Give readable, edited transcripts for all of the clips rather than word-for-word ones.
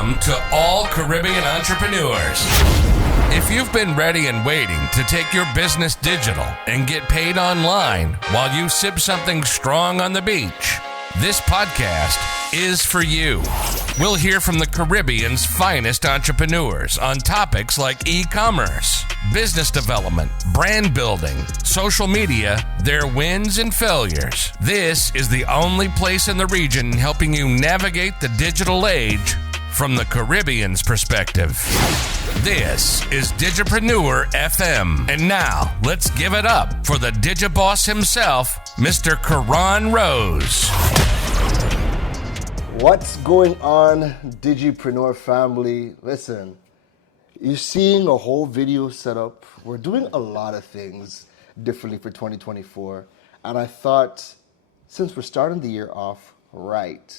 Welcome to all Caribbean entrepreneurs. If you've been ready and waiting to take your business digital and get paid online while you sip something strong on the beach, this podcast is for you. We'll hear from the Caribbean's finest entrepreneurs on topics like e-commerce, business development, brand building, social media, their wins and failures. This is the only place in the region helping you navigate the digital age from the Caribbean's perspective. This is Digipreneur FM. And now, let's give it up for the Digiboss himself, Mr. Karan Rose. What's going on, Digipreneur family? Listen, you're seeing a whole video setup. We're doing a lot of things differently for 2024. And I thought, since we're starting the year off right,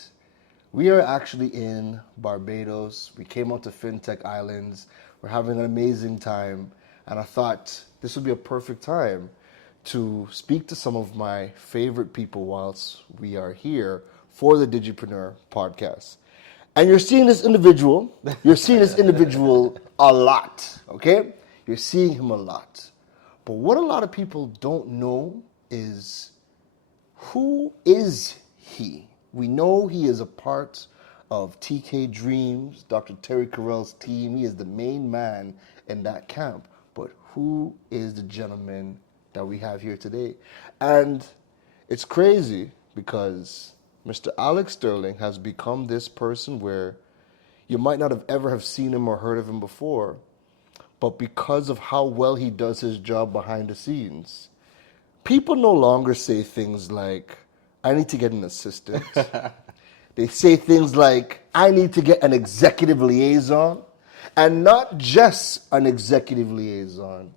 we are actually in Barbados. We came out to FinTech Islands. We're having an amazing time. And I thought this would be a perfect time to speak to some of my favorite people whilst we are here for the Digipreneur podcast. And you're seeing this individual. You're seeing this individual a lot, okay? You're seeing him a lot. But what a lot of people don't know is, who is he? We know he is a part of TK Dreams, Dr. Terri-Karelle's team. He is the main man in that camp. But who is the gentleman that we have here today? And it's crazy because Mr. Alex Sterling has become this person where you might not have ever have seen him or heard of him before, but because of how well he does his job behind the scenes, people no longer say things like, I need to get an assistant. They say things like, I need to get an executive liaison, and not just an executive liaison.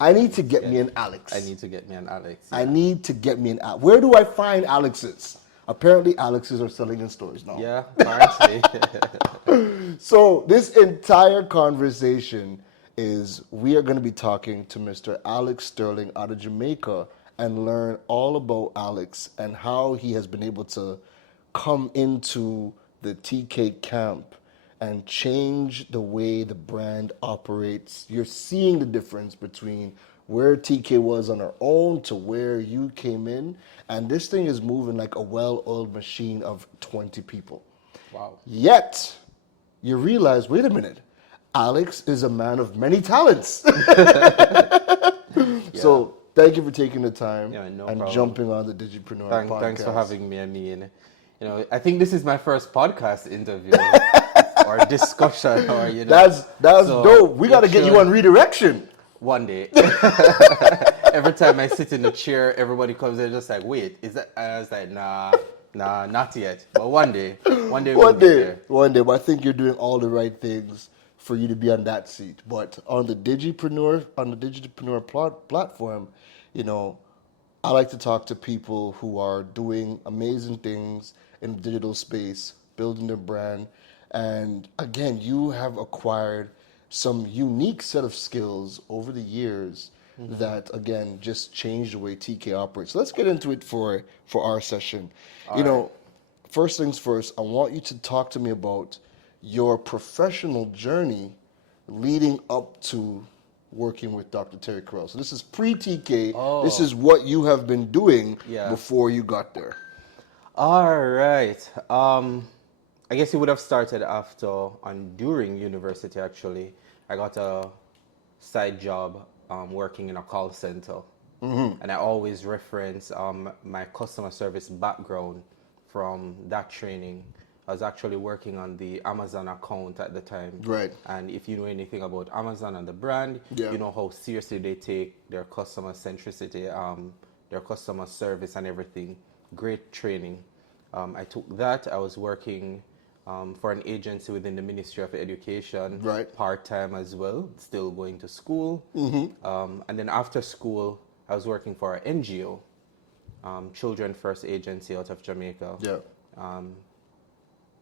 I need to get me an Alex. I need to get me an Alex. Yeah. I need to get me an Alex. Where do I find Alexes? Apparently, Alexes are selling in stores now. Yeah, apparently. So this entire conversation is, we are going to be talking to Mr. Alex Sterling out of Jamaica and learn all about Alex and how he has been able to come into the TK camp and change the way the brand operates. You're seeing the difference between where TK was on our own to where you came in. And this thing is moving like a well-oiled machine of 20 people. Wow. Yet, you realize, wait a minute, Alex is a man of many talents. So, thank you for taking the time and problem. Jumping on the Digipreneur podcast. Thanks for having me. I mean, I think this is my first podcast interview or discussion, or That's so dope. We got to get you on redirection. One day. Every time I sit in the chair, everybody comes in just like, wait, is that? I was like, nah, not yet. But one day. But I think you're doing all the right things for you to be on that seat. But on the Digipreneur platform, I like to talk to people who are doing amazing things in the digital space, building their brand. And again, you have acquired some unique set of skills over the years that, again, just changed the way TK operates. So let's get into it for our session. First things first, I want you to talk to me about your professional journey leading up to working with Dr. Terri-Karelle. So this is pre-TK. Oh. This is what you have been doing before you got there. All right. I guess it would have started during university, actually. I got a side job working in a call center. Mm-hmm. And I always reference my customer service background from that training. I was actually working on the Amazon account at the time. Right. And if you know anything about Amazon and the brand, you know how seriously they take their customer centricity, their customer service and everything. Great training. I took that. I was working for an agency within the Ministry of Education, part-time as well, still going to school. Mm-hmm. And then after school, I was working for an NGO, Children First Agency out of Jamaica. Yeah.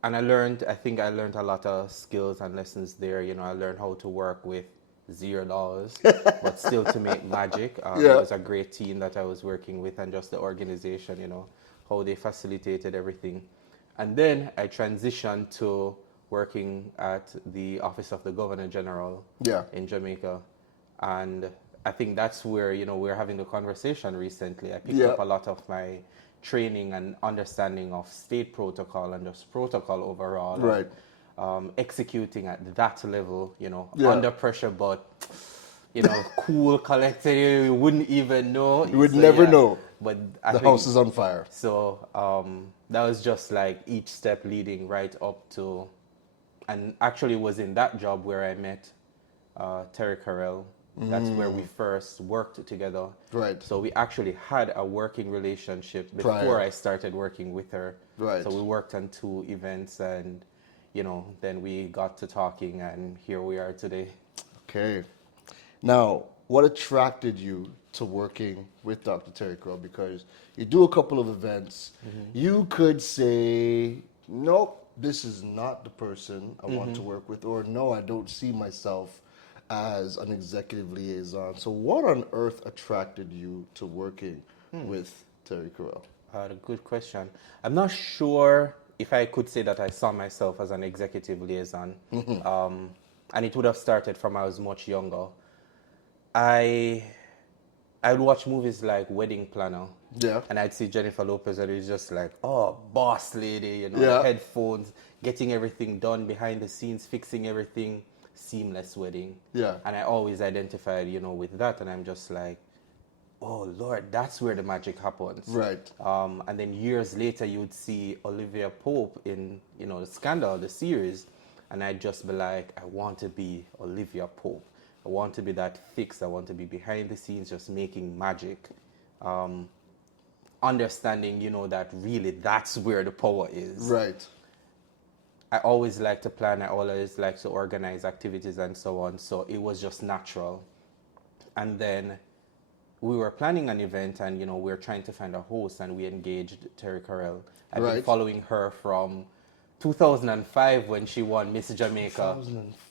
And I think I learned a lot of skills and lessons there. I learned how to work with $0, but still to make magic. It was a great team that I was working with, and just the organization, how they facilitated everything. And then I transitioned to working at the Office of the Governor General in Jamaica. And I think that's where, we're having the conversation recently. I picked up a lot of my training and understanding of state protocol and just protocol overall. Right. And, executing at that level, under pressure, but, cool, collected, you wouldn't even know. You would never know. But the house is on fire. So that was just like each step leading right up to, and actually it was in that job where I met Terri-Karelle. That's where we first worked together. Right. So we actually had a working relationship before I started working with her. Right. So we worked on 2 events and, then we got to talking and here we are today. Okay. Now, what attracted you to working with Dr. Terri-Karelle? Because you do a couple of events. You could say, nope, this is not the person I want to work with, or no, I don't see myself as an executive liaison. So what on earth attracted you to working with Terri-Karelle? A good question. I'm not sure if I could say that I saw myself as an executive liaison. And it would have started from I was much younger. I'd watch movies like Wedding Planner. Yeah. And I'd see Jennifer Lopez and it's just like, oh, boss lady, headphones, getting everything done behind the scenes, fixing everything, seamless wedding. Yeah. And I always identified, with that. And I'm just like, oh, Lord, that's where the magic happens. Right. And then years later, you would see Olivia Pope in, the Scandal, the series. And I'd just be like, I want to be Olivia Pope. I want to be that fix. I want to be behind the scenes, just making magic. Understanding, that really that's where the power is. Right. I always like to plan. I always like to organize activities and so on. So it was just natural. And then we were planning an event and, we were trying to find a host and we engaged Terri-Karelle. I've been following her from 2005 when she won Miss Jamaica.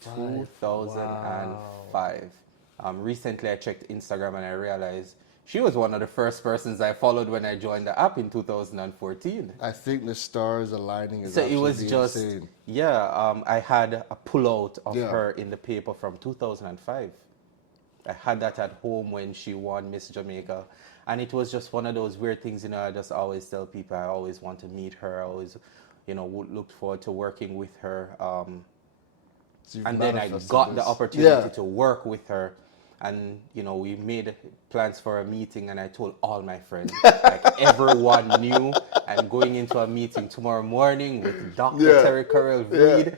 2005. Recently I checked Instagram and I realized she was one of the first persons I followed when I joined the app in 2014. I think the stars aligning is so it was just insane. I had a pullout of her in the paper from 2005. I had that at home when she won Miss Jamaica, and it was just one of those weird things. I just always tell people I always want to meet her. I always, looked forward to working with her. And then I got the opportunity to work with her. And, we made plans for a meeting and I told all my friends, like everyone knew I'm going into a meeting tomorrow morning with Dr. Terri-Karelle Reid.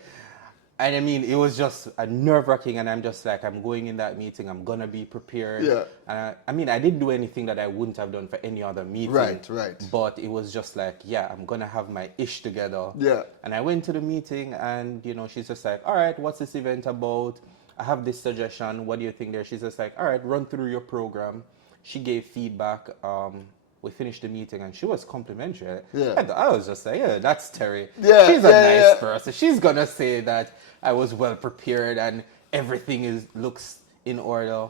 And I mean, it was just a nerve-wracking and I'm just like, I'm going in that meeting, I'm going to be prepared. Yeah. And I didn't do anything that I wouldn't have done for any other meeting. Right. But it was just like, I'm going to have my ish together. Yeah. And I went to the meeting and, she's just like, all right, what's this event about? I have this suggestion. What do you think there? She's just like, all right, run through your program. She gave feedback. We finished the meeting and she was complimentary. Yeah. I was just like, that's Terri. Yeah, She's a nice person. She's going to say that I was well prepared and everything looks in order.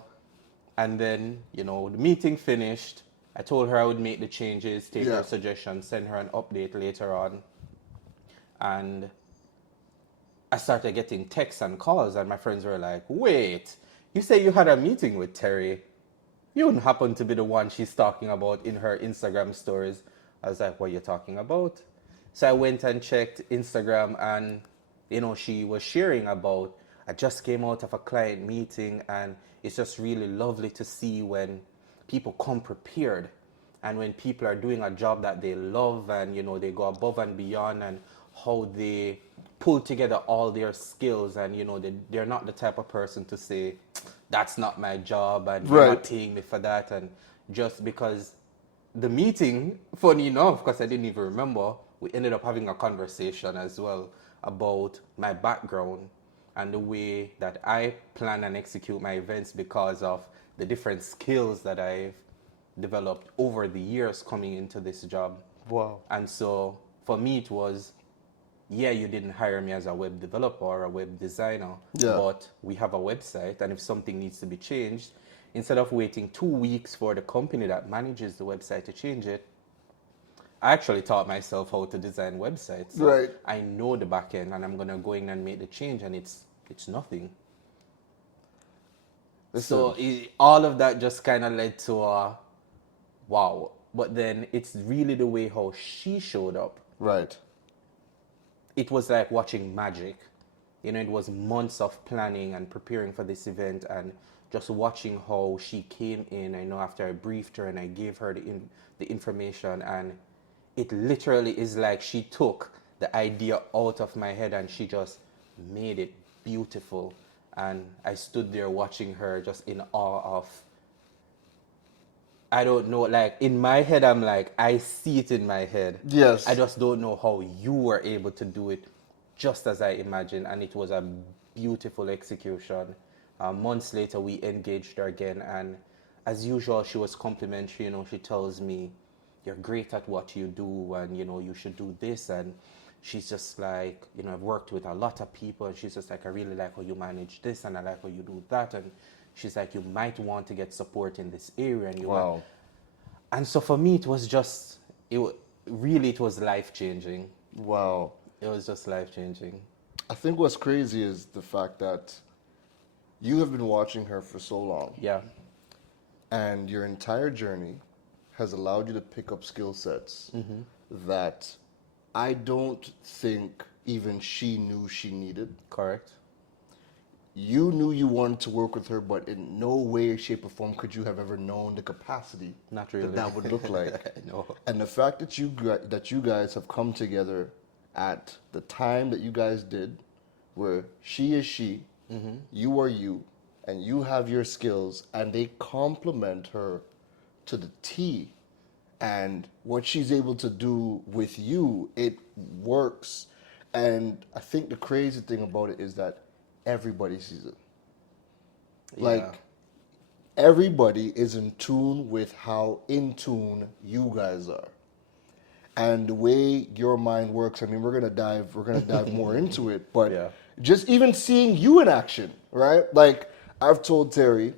And then, the meeting finished. I told her I would make the changes, take her suggestions, send her an update later on. And I started getting texts and calls and my friends were like, wait, you say you had a meeting with Terri? You wouldn't happen to be the one she's talking about in her Instagram stories. I was like, what are you talking about? So I went and checked Instagram and, she was sharing about, I just came out of a client meeting and it's just really lovely to see when people come prepared and when people are doing a job that they love and, they go above and beyond and how they pull together all their skills and, they're not the type of person to say, that's not my job and you're not paying me for that. And just because the meeting, funny enough, because I didn't even remember, we ended up having a conversation as well about my background and the way that I plan and execute my events because of the different skills that I've developed over the years coming into this job. Wow. And so for me, it was, you didn't hire me as a web developer or a web designer, but we have a website, and if something needs to be changed, instead of waiting 2 weeks for the company that manages the website to change it, I actually taught myself how to design websites. So Right. I know the back end, and I'm gonna go in and make the change, and it's nothing. Listen. So all of that just kind of led to a wow. But then it's really the way how she showed up. Right. It was like watching magic. You know, it was months of planning and preparing for this event, and just watching how she came in. I know after I briefed her and I gave her the information, and it literally is like she took the idea out of my head and she just made it beautiful. And I stood there watching her just in awe of, I don't know, like in my head, I'm like, I see it in my head. Yes. I just don't know how you were able to do it just as I imagined. And it was a beautiful execution. Months later, we engaged her again. And as usual, she was complimentary. You know, she tells me, you're great at what you do, and, you know, you should do this. And she's just like, you know, I've worked with a lot of people, and she's just like, I really like how you manage this, and I like how you do that. And she's like, you might want to get support in this area. And Wow. And so for me, it was just, it was life-changing. Wow. It was just life-changing. I think what's crazy is the fact that you have been watching her for so long. Yeah. And your entire journey has allowed you to pick up skill sets that I don't think even she knew she needed. Correct. You knew you wanted to work with her, but in no way, shape, or form could you have ever known the capacity Not really. that would look like. No. And the fact that you guys have come together at the time that you guys did, where she is she, you are you, and you have your skills, and they complement her to the T. And what she's able to do with you, it works. And I think the crazy thing about it is that everybody sees it. Like, everybody is in tune with how in tune you guys are. And the way your mind works, I mean, we're gonna dive more into it, but just even seeing you in action, right? Like, I've told Terry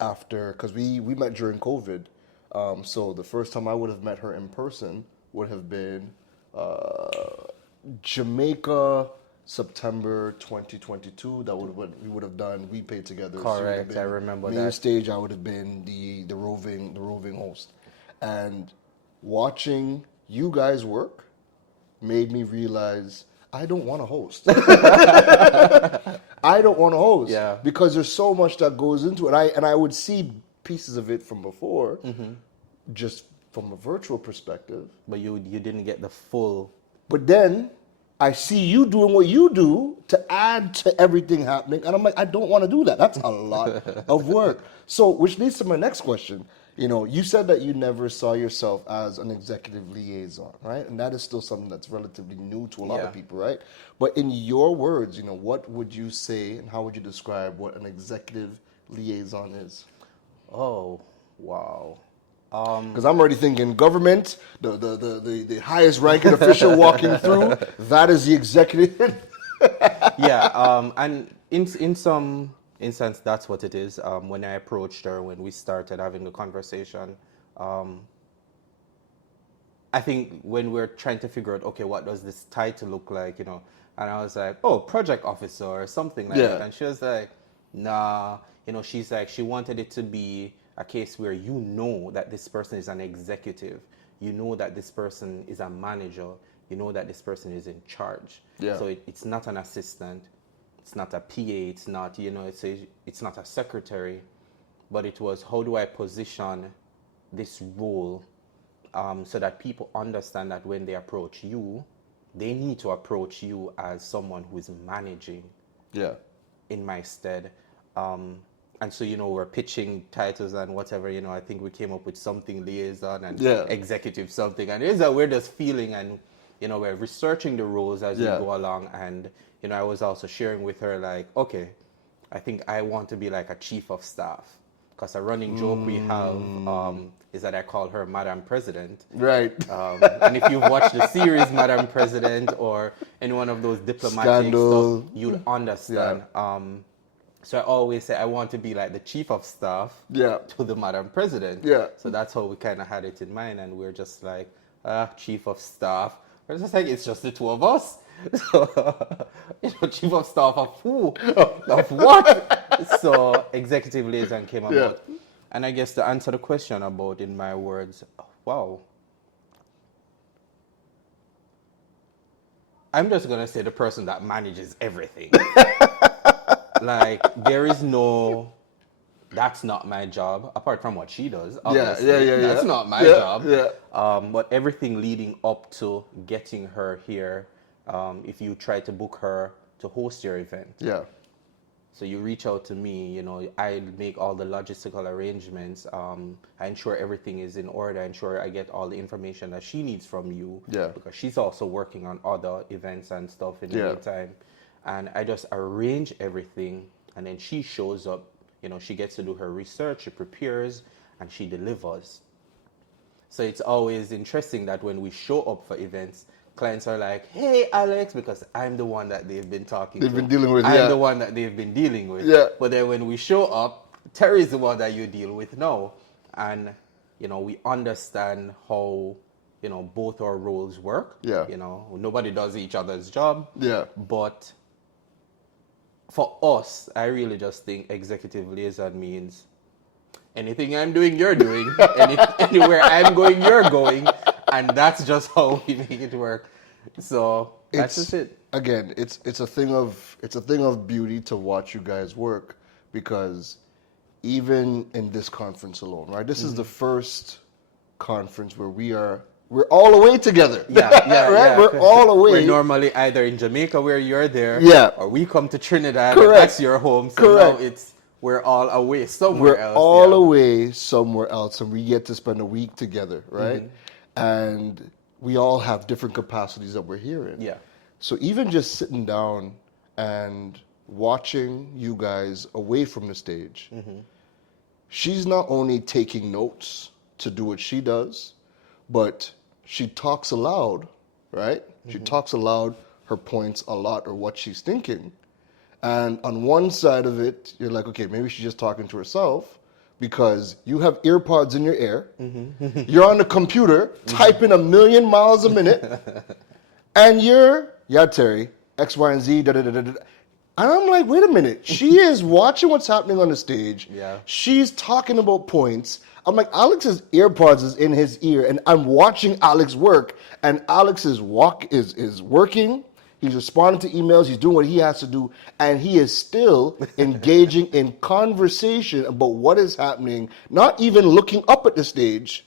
after, because we met during COVID, so the first time I would have met her in person would have been Jamaica, September 2022. That would what we would have done. We paid together. Correct. I remember main that. stage. I would have been the roving host, and watching you guys work made me realize I don't want to host. I don't want to host because there's so much that goes into it. I would see pieces of it from before, just from a virtual perspective. But you didn't get the full. But then I see you doing what you do to add to everything happening, and I'm like, I don't want to do that. That's a lot of work. So, which leads to my next question. You know, you said that you never saw yourself as an executive liaison, right? And that is still something that's relatively new to a lot of people, right? But in your words, you know, what would you say and how would you describe what an executive liaison is? Oh, wow. Because I'm already thinking government, the highest ranking official walking through, that is the executive. And in some instance, that's what it is. When I approached her, when we started having the conversation, I think when we're trying to figure out, okay, what does this title look like, you know, and I was like, oh, project officer or something like that. And she was like, nah, you know, she's like, she wanted it to be a case where you know that this person is an executive, you know that this person is a manager, you know that this person is in charge. So it's not an assistant, it's not a PA, it's not, you know, it's not a secretary, but it was how do I position this role so that people understand that when they approach you, they need to approach you as someone who is managing in my stead. And so, you know, we're pitching titles and whatever, you know, I think we came up with something liaison and executive something. And it is a weirdest feeling. And, you know, we're researching the roles as we go along. And, you know, I was also sharing with her, like, okay, I think I want to be like a chief of staff. Because a running joke we have is that I call her Madam President. Right. And if you've watched the series Madam President or any one of those diplomatic stuff, you'll understand. So I always say I want to be like the chief of staff to the Madam President. So that's how we kind of had it in mind, and we're just like, chief of staff. I was just like, it's just the two of us. So, chief of staff of who? Of what? So executive liaison came about. Yeah. And I guess to answer the question about, in my words, wow. I'm just going to say the person that manages everything. Like, there is no, that's not my job, apart from what she does. Obviously. Yeah. That's not my job. Yeah. But everything leading up to getting her here, if you try to book her to host your event. Yeah. So you reach out to me, I make all the logistical arrangements. I ensure everything is in order. I ensure I get all the information that she needs from you. Yeah. Because she's also working on other events and stuff in the meantime. And I just arrange everything. And then she shows up, she gets to do her research, she prepares, and she delivers. So it's always interesting that when we show up for events, clients are like, hey, Alex, because I'm the one that they've been talking to. They've been dealing with, I'm the one that they've been dealing with. Yeah. But then when we show up, Terry is the one that you deal with now. And, we understand how, both our roles work. Yeah. Nobody does each other's job. Yeah. But for us, I really just think executive liaison means anything I'm doing, you're doing. Anywhere I'm going, you're going. And that's just how we make it work. So that's just it. Again, it's a thing of beauty to watch you guys work, because even in this conference alone, right? This is the first conference where we're all away together. Yeah, right? We're all away. We're normally either in Jamaica where you're there, or we come to Trinidad and that's your home. So now we're all away somewhere else. We're all away somewhere else, and we get to spend a week together, right? And we all have different capacities that we're here in. Yeah. So even just sitting down and watching you guys away from the stage, she's not only taking notes to do what she does, but she talks aloud, right? She talks aloud her points a lot, or what she's thinking. And on one side of it, you're like, okay, maybe she's just talking to herself, because you have earpods in your ear. You're on the computer typing 1,000,000 miles a minute, and Terry, X, Y, and Z, And I'm like, wait a minute. She is watching what's happening on the stage. Yeah. She's talking about points. I'm like, Alex's earpods is in his ear, and I'm watching Alex work, and Alex is working. He's responding to emails. He's doing what he has to do. And he is still engaging in conversation about what is happening, not even looking up at the stage.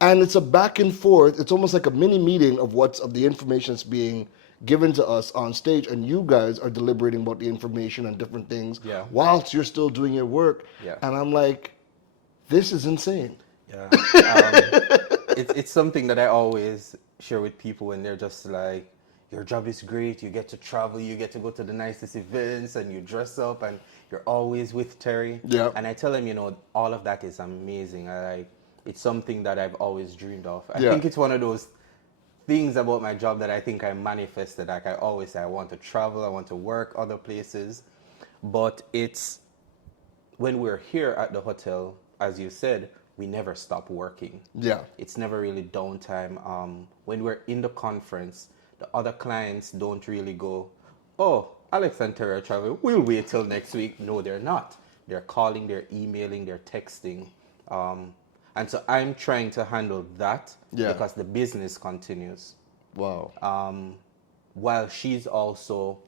And it's a back and forth. It's almost like a mini meeting of the information that's being given to us on stage. And you guys are deliberating about the information and different things whilst you're still doing your work. Yeah. And I'm like, this is insane. Yeah. It's something that I always share with people when they're just like, your job is great, you get to travel, you get to go to the nicest events, and you dress up, and you're always with Terry. Yeah. And I tell him, all of that is amazing. It's something that I've always dreamed of. I think it's one of those things about my job that I think I manifested. Like, I always say I want to travel, I want to work other places. But it's when we're here at the hotel, as you said, we never stop working. Yeah. It's never really downtime. When we're in the conference, the other clients don't really go, oh, Alex and Terry are traveling, we'll wait till next week. No, they're not. They're calling, they're emailing, they're texting. And so I'm trying to handle that because the business continues. Wow. While she's also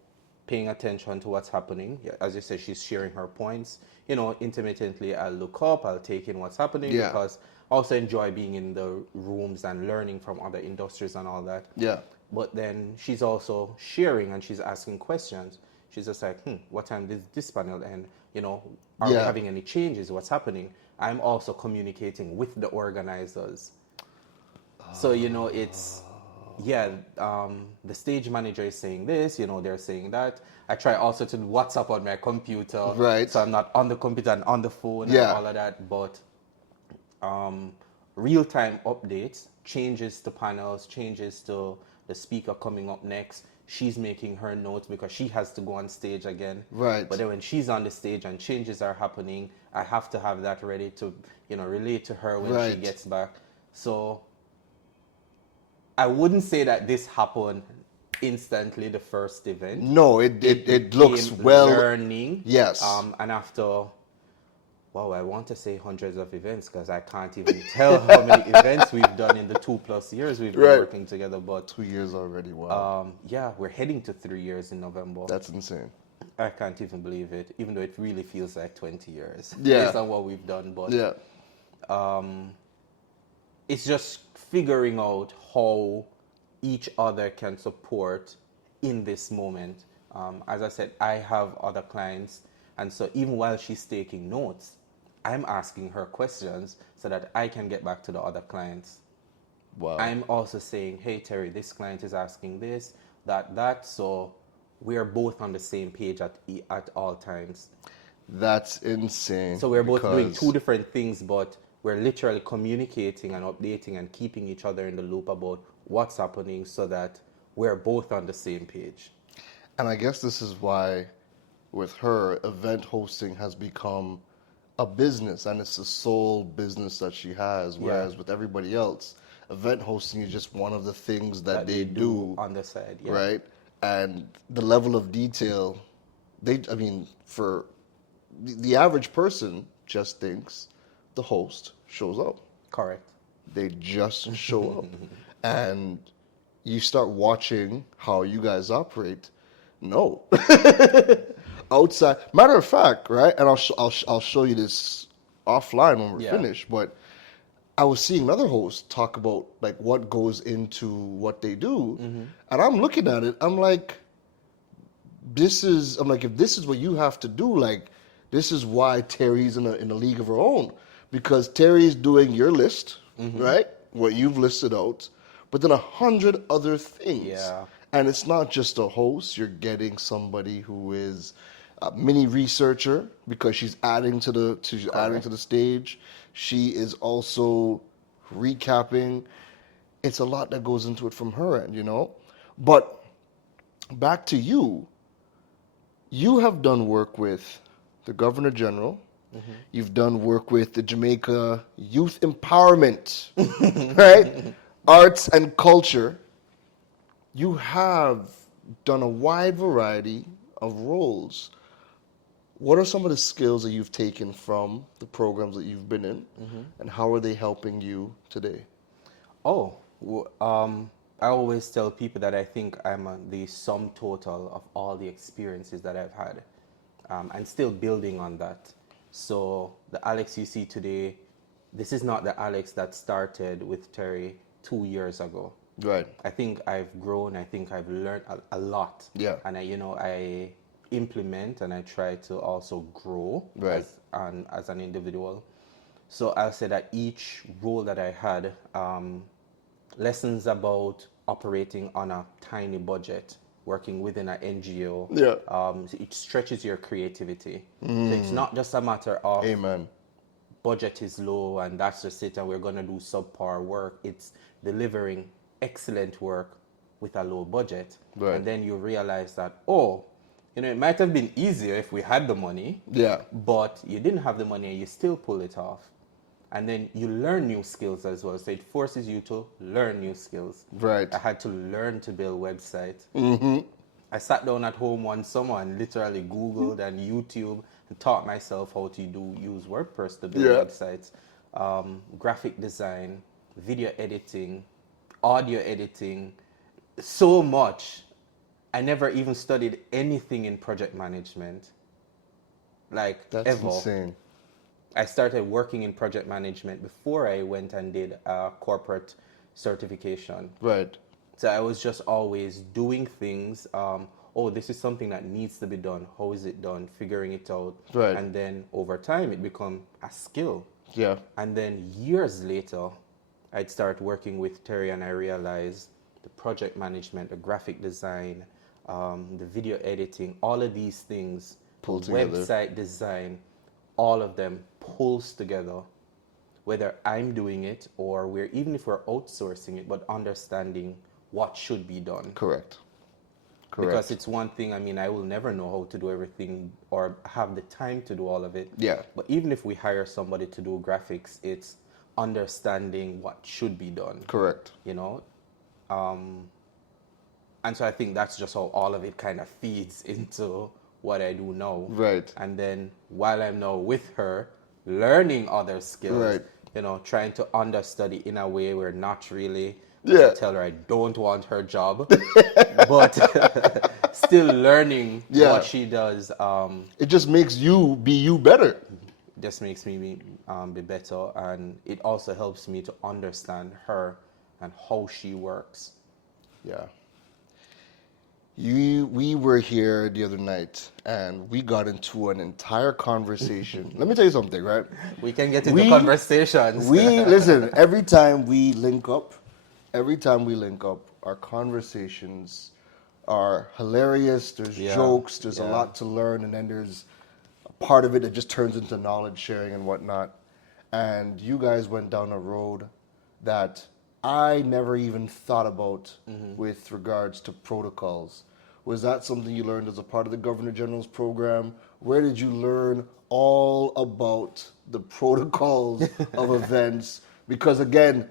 paying attention to what's happening. As you said, she's sharing her points. Intermittently, I'll look up, I'll take in what's happening because I also enjoy being in the rooms and learning from other industries and all that. Yeah. But then she's also sharing and she's asking questions. She's just like, what time does this panel end? Are we having any changes? What's happening? I'm also communicating with the organizers. So, it's, the stage manager is saying this, they're saying that. I try also to do WhatsApp on my computer. Right. So I'm not on the computer and on the phone and all of that. But real-time updates, changes to panels, changes to the speaker coming up next. She's making her notes because she has to go on stage again. Right. But then when she's on the stage and changes are happening, I have to have that ready to, relate to her when she gets back. So I wouldn't say that this happened instantly, the first event. No, it looks well. Learning. Yes. And after, wow, I want to say hundreds of events because I can't even tell how many events we've done in the 2+ years we've been working together. But 2 years already. Wow. yeah, we're heading to 3 years in November. That's insane. I can't even believe it, even though it really feels like 20 years based on what we've done. But it's just figuring out how each other can support in this moment. As I said, I have other clients, and so even while she's taking notes, I'm asking her questions so that I can get back to the other clients. Wow. I'm also saying, hey, Terry, this client is asking this, that. So we are both on the same page at all times. That's insane. So we're both doing two different things, but we're literally communicating and updating and keeping each other in the loop about what's happening so that we're both on the same page. And I guess this is why with her, event hosting has become a business, and it's the sole business that she has, whereas with everybody else, event hosting is just one of the things that they do on the side, right? And the level of detail, for the average person just thinks the host shows up. Correct. They just show up. And you start watching how you guys operate. No. Outside, matter of fact, right? And I'll show you this offline when we're finished. But I was seeing another host talk about like what goes into what they do, and I'm looking at it. I'm like, if this is what you have to do, like, this is why Terry's in a league of her own, because Terry's doing your list, right? What you've listed out, but then 100 other things. Yeah. And it's not just a host. You're getting somebody who is a mini researcher because she's adding to the stage. She is also recapping. It's a lot that goes into it from her end, you know. But back to you. You have done work with the Governor General. You've done work with the Jamaica Youth Empowerment, right? Arts and culture. You have done a wide variety of roles. What are some of the skills that you've taken from the programs that you've been in, and how are they helping you today? I always tell people that I think I'm the sum total of all the experiences that I've had, and still building on that. So the Alex you see today, this is not the Alex that started with Terry 2 years ago. Right. I think I've grown. I think I've learned a lot. Yeah. And I implement and I try to also grow as an individual. So I'll say that each role that I had, lessons about operating on a tiny budget, working within an NGO. Yeah. It stretches your creativity. So it's not just a matter of budget is low and that's just it and we're going to do subpar work. It's delivering excellent work with a low budget. Right. And then you realize that, it might have been easier if we had the money. Yeah. But you didn't have the money and you still pull it off. And then you learn new skills as well. So it forces you to learn new skills. Right. I had to learn to build websites. I sat down at home one summer and literally Googled and YouTube and taught myself how to use WordPress to build websites. Graphic design, video editing, audio editing, so much. I never even studied anything in project management. Like, that's ever. Insane. I started working in project management before I went and did a corporate certification. Right. So I was just always doing things. This is something that needs to be done. How is it done? Figuring it out. Right. And then over time, it become a skill. Yeah. And then years later, I'd start working with Terry and I realized the project management, the graphic design, the video editing, all of these things, website design, all of them pulls together, whether I'm doing it or even if we're outsourcing it, but understanding what should be done. Correct. Because it's one thing, I will never know how to do everything or have the time to do all of it. Yeah. But even if we hire somebody to do graphics, it's understanding what should be done. Correct. And so I think that's just how all of it kind of feeds into what I do now. Right. And then while I'm now with her, learning other skills, Right. you know, trying to understudy in a way where not really, Yeah. I tell her I don't want her job, but still learning Yeah. what she does. It just makes you be you better. Just makes me be better, and it also helps me to understand her and how she works. Yeah. We were here the other night and we got into an entire conversation. Let me tell you something, right? We can get into conversations. Listen, every time we link up, our conversations are hilarious. There's jokes, there's a lot to learn, and then there's a part of it that just turns into knowledge sharing and whatnot. And you guys went down a road that I never even thought about with regards to protocols. Was that something you learned as a part of the Governor General's program? Where did you learn all about the protocols of events? Because again,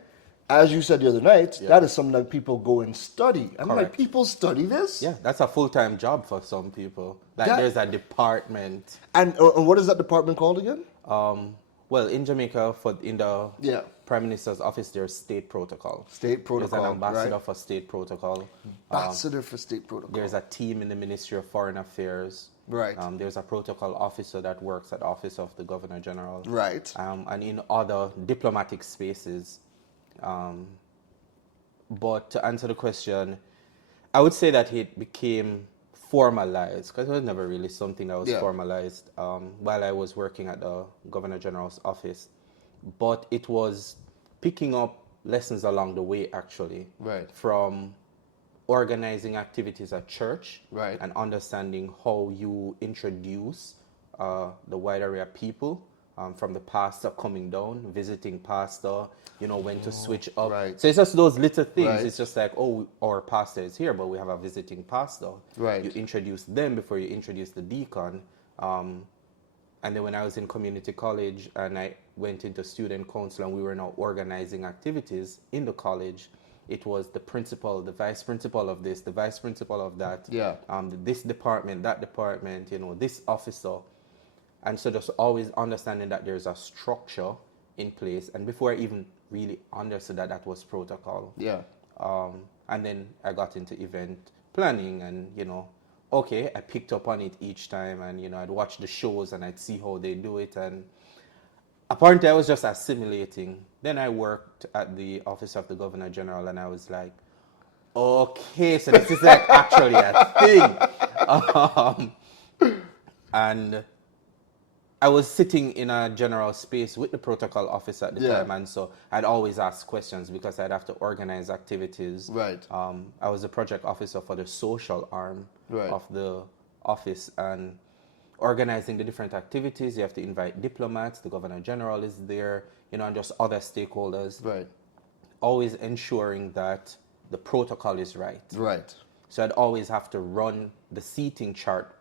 as you said the other night, that is something that people go and study. I'm like, people study this? Yeah, that's a full-time job for some people. Like there's a department. And what is that department called again? Well, in Jamaica, in the Yeah. Prime Minister's office, there's state protocol. State protocol, There's an ambassador right. for state protocol. Ambassador for state protocol. There's a team in the Ministry of Foreign Affairs. Right. There's a protocol officer that works at the Office of the Governor General. Right. And in other diplomatic spaces. But to answer the question, I would say that it became formalized, because it was never really something that was formalized while I was working at the Governor General's office. But it was picking up lessons along the way, actually. Right. From organizing activities at church. Right. And understanding how you introduce the wide array of people, from the pastor coming down, visiting pastor, you know, when to switch up. Right. So it's just those little things. Right. It's just like, oh, our pastor is here, but we have a visiting pastor. Right. You introduce them before you introduce the deacon. And then when I was in community college and I went into student council and we were now organizing activities in the college, it was the principal, the vice principal of this, the vice principal of that. Yeah. This department, that department, you know, this officer. And so just always understanding that there's a structure in place. And before I even really understood that was protocol. Yeah. And then I got into event planning and, you know, okay, I picked up on it each time and, you know, I'd watch the shows and I'd see how they do it. And apparently I was just assimilating. Then I worked at the Office of the Governor General and I was like, okay, so this is like actually a thing. And I was sitting in a general space with the protocol office at the time, and so I'd always ask questions because I'd have to organize activities. Right. I was a project officer for the social arm of the office, and organizing the different activities. You have to invite diplomats, the Governor General is there, you know, and just other stakeholders. Right. Always ensuring that the protocol is right. Right. So I'd always have to run the seating chart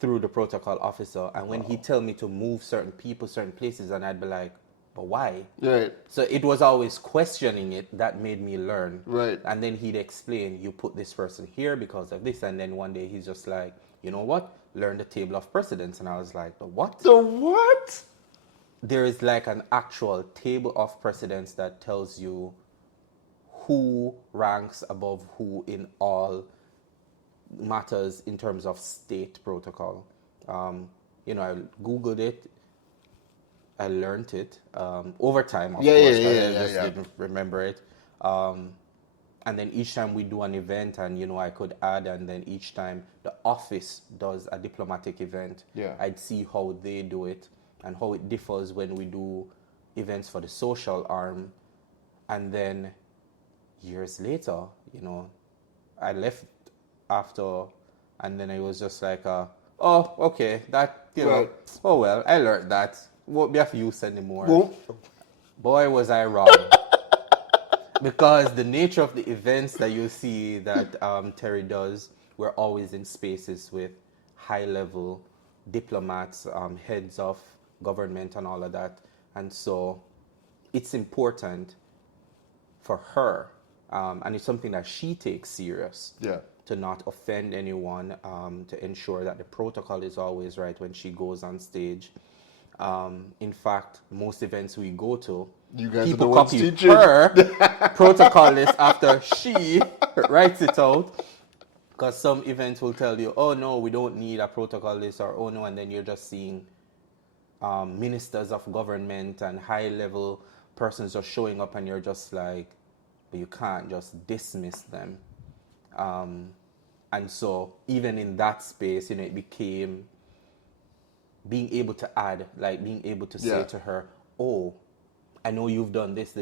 through the protocol officer, and when he'd tell me to move certain people, certain places, and I'd be like, but why? Right. So it was always questioning it that made me learn. Right. And then he'd explain, you put this person here because of this, and then one day he's just like, you know what? Learn the table of precedence. And I was like, the what? The what? There is like an actual table of precedence that tells you who ranks above who in all matters in terms of state protocol. You know, I Googled it, I learned it over time, of course. I just didn't remember it. And then each time we do an event, and you know, I could add, and then each time the office does a diplomatic event, I'd see how they do it and how it differs when we do events for the social arm. And then years later, you know, I left after, and then it was just like, oh, okay, that, you know, oh well, I learned that. Won't be of use anymore. Well, boy, was I wrong. Because the nature of the events that you see that Terry does, we're always in spaces with high-level diplomats, heads of government and all of that. And so it's important for her, and it's something that she takes serious. Yeah. To not offend anyone, to ensure that the protocol is always right when she goes on stage. In fact, most events we go to, you guys people are the ones copy teaching. her protocol list after she writes it out. Because some events will tell you, oh no, we don't need a protocol list, or oh no, and then you're just seeing ministers of government and high-level persons just showing up, and you're just like, but you can't just dismiss them. And so even in that space, it became being able to add, like being able to say to her, oh, I know you've done this,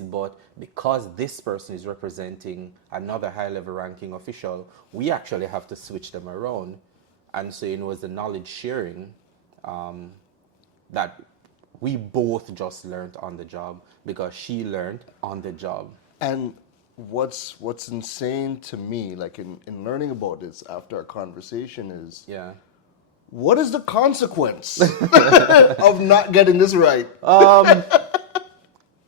but because this person is representing another high-level ranking official, we actually have to switch them around. And so it was the knowledge sharing that we both just learned on the job, because she learned on the job. And what's insane to me, like in learning about this after our conversation, is what is the consequence of not getting this right?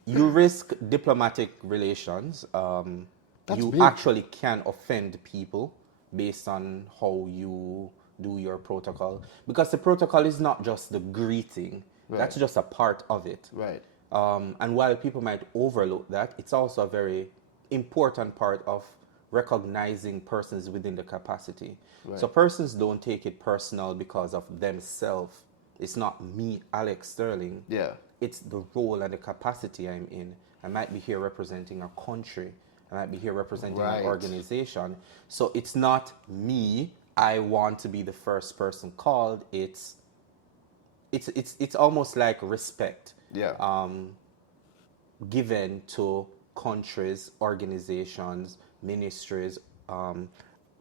You risk diplomatic relations. You big. Actually can offend people based on how you do your protocol, because the protocol is not just the greeting. Right. That's just a part of it. Right. And while people might overlook that, it's also a very important part of recognizing persons within the capacity. Right. So persons don't take it personal because of themselves. It's not me, Alex Sterling. Yeah. It's the role and the capacity I'm in. I might be here representing a country. I might be here representing an organization. So it's not me, I want to be the first person called. It's almost like respect. Yeah. Given to countries, organizations, ministries,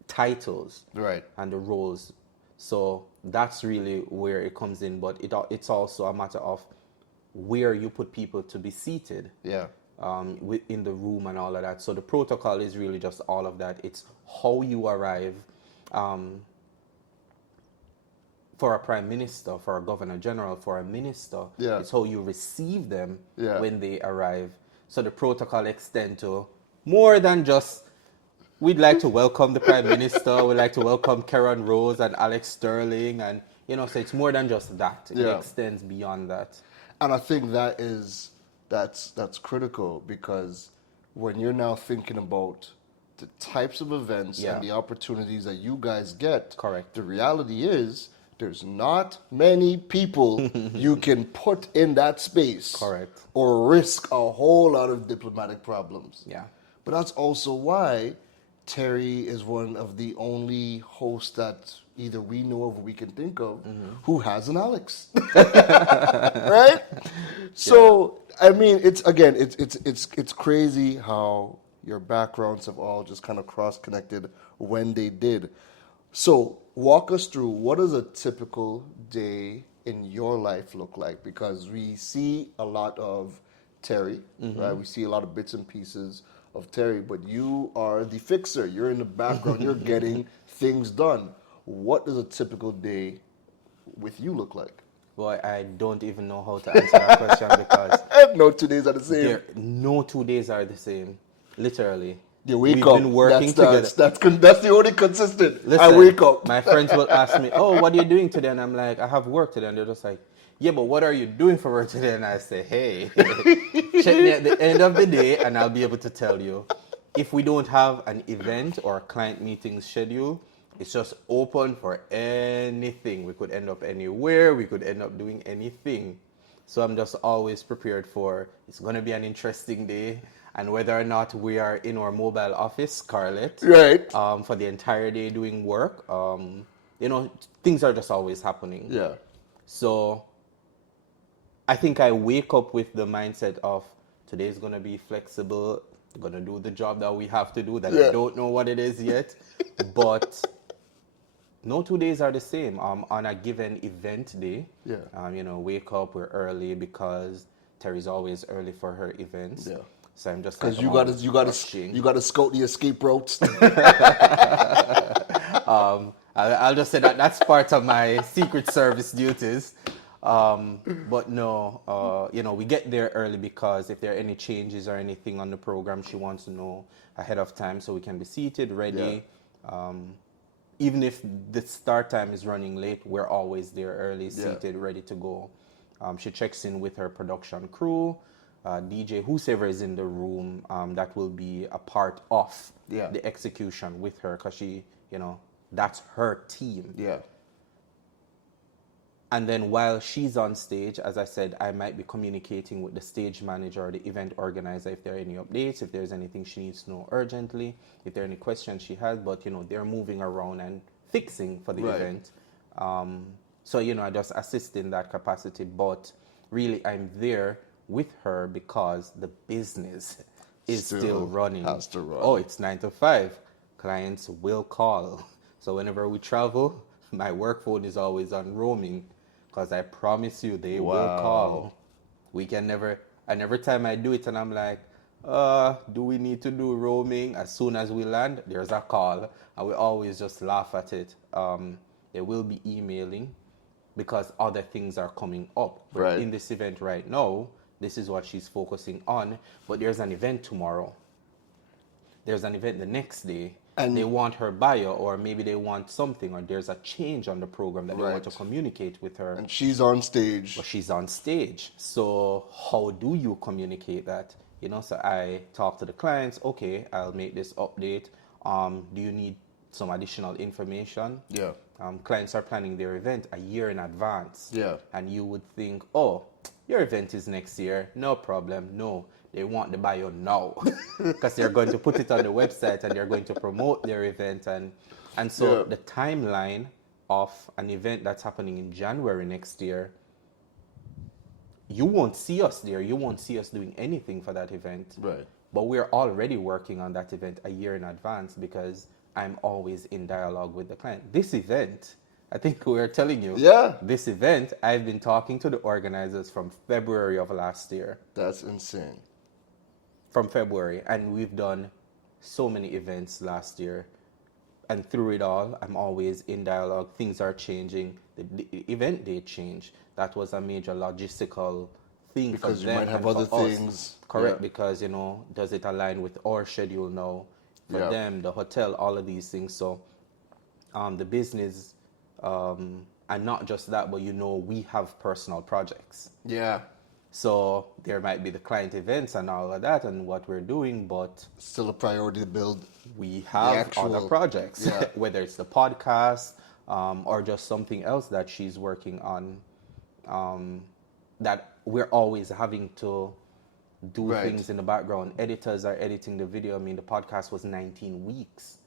titles, right, and the roles. So that's really where it comes in. But it's also a matter of where you put people to be seated. Yeah. In the room and all of that. So the protocol is really just all of that. It's how you arrive. For a prime minister, for a governor general, for a minister, it's how you receive them when they arrive. So the protocol extends to more than just, we'd like to welcome the prime minister, we'd like to welcome Karen Rose and Alex Sterling, and so it's more than just that. It extends beyond that. And I think that's critical, because when you're now thinking about the types of events and the opportunities that you guys get, correct, the reality is there's not many people you can put in that space, correct, or risk a whole lot of diplomatic problems. Yeah. But that's also why Terry is one of the only hosts that either we know of or we can think of who has an Alex. Right? So, I mean, it's crazy how your backgrounds have all just kind of cross-connected when they did. So, walk us through, what does a typical day in your life look like? Because we see a lot of Terry, right? We see a lot of bits and pieces of Terry, but you are the fixer. You're in the background. You're getting things done. What does a typical day with you look like? Boy, I don't even know how to answer that question, because no 2 days are the same. No 2 days are the same. Literally. You wake We've up. Been working together. That's the only consistent. Listen, I wake up. My friends will ask me, "Oh, what are you doing today?" And I'm like, "I have work today." And they're just like, "Yeah, but what are you doing for work today?" And I say, "Hey, check me at the end of the day, and I'll be able to tell you." If we don't have an event or a client meeting schedule, it's just open for anything. We could end up anywhere. We could end up doing anything. So I'm just always prepared for, it's going to be an interesting day. And whether or not we are in our mobile office, Scarlett, right, for the entire day doing work, things are just always happening. Yeah. So I think I wake up with the mindset of, today's going to be flexible. We're going to do the job that we have to do, that I don't know what it is yet. But no 2 days are the same. On a given event day, wake up, we're early, because Terry's always early for her events. Yeah. So I'm just because you gotta scout the escape routes. I'll just say that's part of my Secret Service duties. But no, we get there early because if there are any changes or anything on the program, she wants to know ahead of time so we can be seated, ready. Even if the start time is running late, we're always there early, seated, ready to go. She checks in with her production crew, DJ, whoever is in the room that will be a part of the execution with her, because she, that's her team. Yeah. And then while she's on stage, as I said, I might be communicating with the stage manager or the event organizer if there are any updates, if there's anything she needs to know urgently, if there are any questions she has, but, they're moving around and fixing for the event. So, I just assist in that capacity, but really I'm there with her because the business is still running. Has to run. Oh, it's 9 to 5. Clients will call. So whenever we travel, my work phone is always on roaming. Because I promise you, they will call. And every time I do it, and I'm like, do we need to do roaming? As soon as we land, there's a call. And we always just laugh at it. They will be emailing because other things are coming up. But in this event right now, this is what she's focusing on. But there's an event tomorrow. There's an event the next day. And they want her bio, or maybe they want something, or there's a change on the program that they want to communicate with her. And she's on stage. But she's on stage. So how do you communicate that? So I talk to the clients. Okay, I'll make this update. Do you need some additional information? Yeah. Clients are planning their event a year in advance. Yeah. And you would think, oh, your event is next year. No problem. No. They want the bio now because they're going to put it on the website and they're going to promote their event. And so the timeline of an event that's happening in January next year, you won't see us there. You won't see us doing anything for that event. Right. But we're already working on that event a year in advance because I'm always in dialogue with the client. This event, I think we were telling you. Yeah. This event, I've been talking to the organizers from February of last year. That's insane. From February, and we've done so many events last year, and through it all I'm always in dialogue. Things are changing. The event date change, that was a major logistical thing because for them, you might have other things. Correct. Because does it align with our schedule now for them, the hotel, all of these things. So the business, and not just that, but we have personal projects. So there might be the client events and all of that and what we're doing, but still a priority to build. We have other projects, whether it's the podcast or just something else that she's working on, that we're always having to do things in the background. Editors are editing the video. I mean, the podcast was 19 weeks.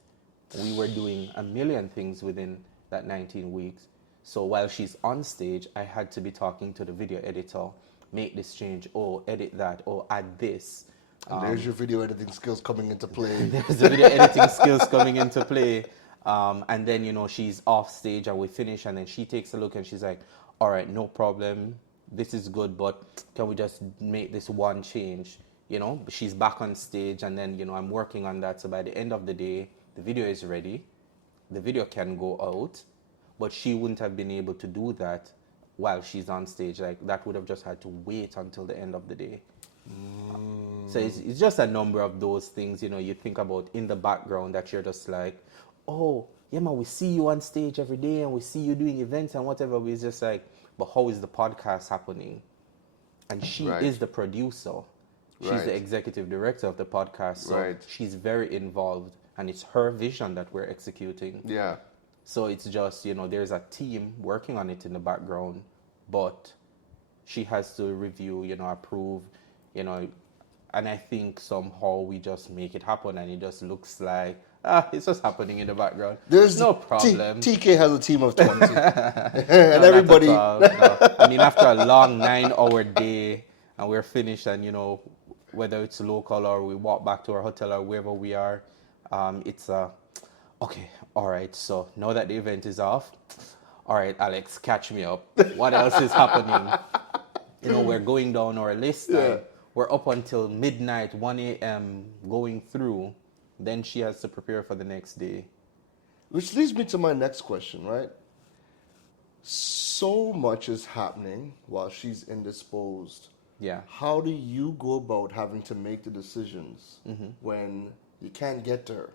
We were doing a million things within that 19 weeks. So while she's on stage, I had to be talking to the video editor. Make this change, edit that, add this. And there's your video editing skills coming into play. There's the video editing skills coming into play. And then, she's off stage and we finish and then she takes a look and she's like, all right, no problem. This is good, but can we just make this one change? She's back on stage and then, I'm working on that. So by the end of the day, the video is ready. The video can go out, but she wouldn't have been able to do that while she's on stage. Like, that would have just had to wait until the end of the day. So it's just a number of those things, you think about in the background that you're just like, oh, yeah, man, we see you on stage every day and we see you doing events and whatever. It's just like, but how is the podcast happening? And she is the producer. She's the executive director of the podcast. So she's very involved and it's her vision that we're executing. Yeah. So it's just, there's a team working on it in the background, but she has to review, approve, and I think somehow we just make it happen and it just looks like, it's just happening in the background. There's no problem. TK has a team of 20. And everybody. No. I mean, after a long 9-hour day and we're finished and, whether it's local or we walk back to our hotel or wherever we are, it's okay, all right, so now that the event is off, all right, Alex, catch me up. What else is happening? We're going down our list. We're up until midnight, 1 a.m. going through. Then she has to prepare for the next day. Which leads me to my next question, right? So much is happening while she's indisposed. Yeah. How do you go about having to make the decisions when you can't get to her,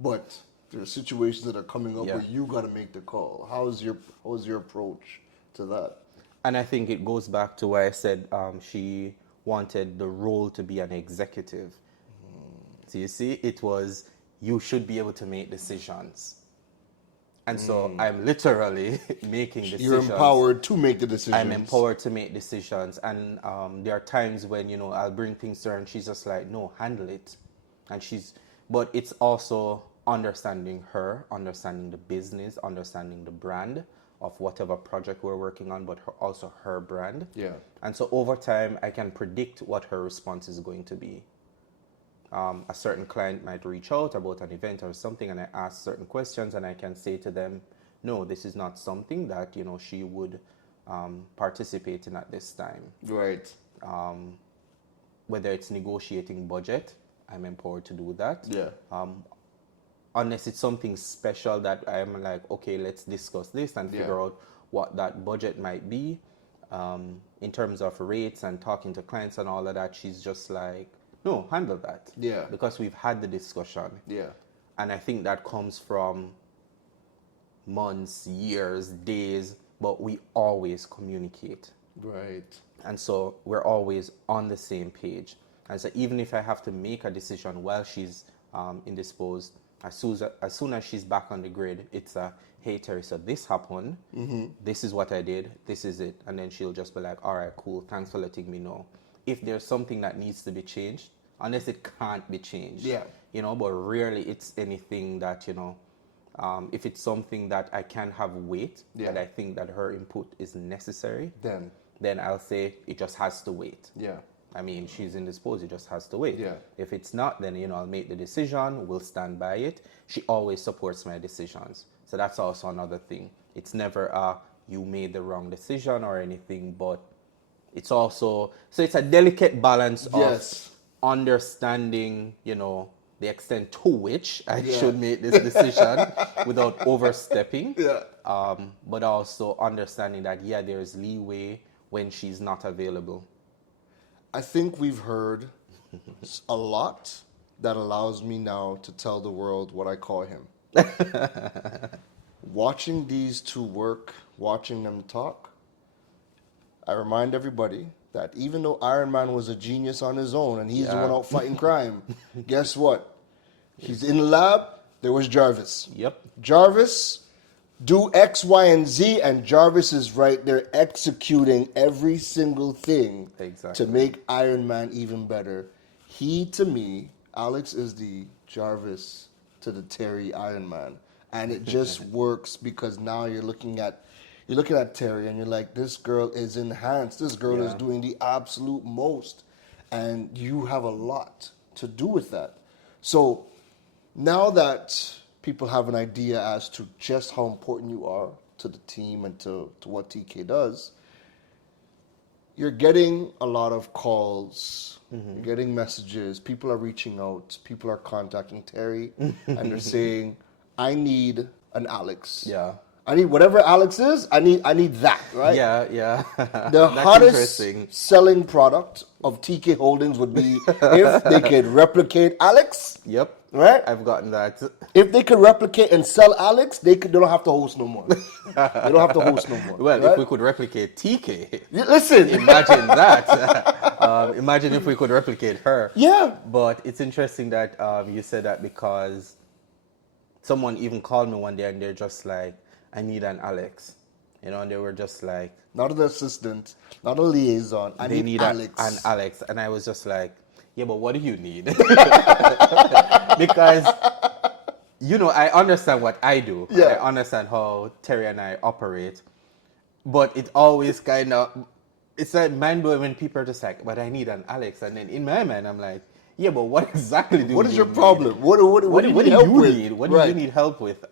but there are situations that are coming up Yeah. where you got to make the call? How's your approach to that? And I think it goes back to why I said she wanted the role to be an executive. So you see, it was, you should be able to make decisions. And so I'm literally making decisions. You're empowered to make the decisions. I'm empowered to make decisions. And there are times when, I'll bring things to her and she's just like, no, handle it. But it's also understanding her, understanding the business, understanding the brand of whatever project we're working on, but also her brand. Yeah. And so over time, I can predict what her response is going to be. A certain client might reach out about an event or something, and I ask certain questions, and I can say to them, no, this is not something that, she would participate in at this time. Right. Whether it's negotiating budget, I'm empowered to do that. Yeah. Unless it's something special that I'm like, okay, let's discuss this and figure out what that budget might be. In terms of rates and talking to clients and all of that, she's just like, no, handle that. Yeah. Because we've had the discussion. Yeah. And I think that comes from months, years, days, but we always communicate. Right. And so we're always on the same page. And so even if I have to make a decision while she's indisposed, as soon as she's back on the grid, it's a, hey, Terry, so this happened. This is what I did. This is it. And then she'll just be like, all right, cool. Thanks for letting me know. If there's something that needs to be changed, unless it can't be changed. Yeah. But rarely it's anything that, if it's something that I can have weight, that I think that her input is necessary, then I'll say it just has to wait. Yeah. I mean, she's indisposed, it just has to wait. Yeah. If it's not, then, I'll make the decision, we'll stand by it. She always supports my decisions. So that's also another thing. It's never you made the wrong decision or anything, but it's also, so it's a delicate balance of understanding, the extent to which I should make this decision without overstepping. Yeah. But also understanding that, there's leeway when she's not available. I think we've heard a lot that allows me now to tell the world what I call him. Watching these two work, watching them talk, I remind everybody that even though Iron Man was a genius on his own and he's the one out fighting crime, guess what? He's in the lab, there was Jarvis. Yep. Jarvis, do X, Y, and Z, and Jarvis is right there executing every single thing to make Iron Man even better. He, to me, Alex is the Jarvis to the Terry Iron Man. And it just works because now you're looking at Terry and you're like, this girl is enhanced. This girl is doing the absolute most. And you have a lot to do with that. So now that people have an idea as to just how important you are to the team and to what TK does, you're getting a lot of calls, you're getting messages, people are reaching out, people are contacting Terry, and they're saying, I need an Alex. Yeah. I need whatever Alex is, I need that, right? Yeah. The hottest selling product of TK Holdings would be if they could replicate Alex. Yep. Right? I've gotten that. If they could replicate and sell Alex, they don't have to host no more. They don't have to host no more. Well, right? if we could replicate TK, listen, imagine that. Imagine if we could replicate her. Yeah. But it's interesting that you said that because someone even called me one day and they're just like, I need an Alex. And they were just like, not an assistant, not a liaison. I need Alex. An Alex. And I was just like, yeah, but what do you need? Because, I understand what I do. Yeah. I understand how Terry and I operate. But it always it's like mind-blowing when people are just like, but I need an Alex. And then in my mind, I'm like, yeah, but what exactly do you need? What is your problem? What do you need help with? What do you need help with?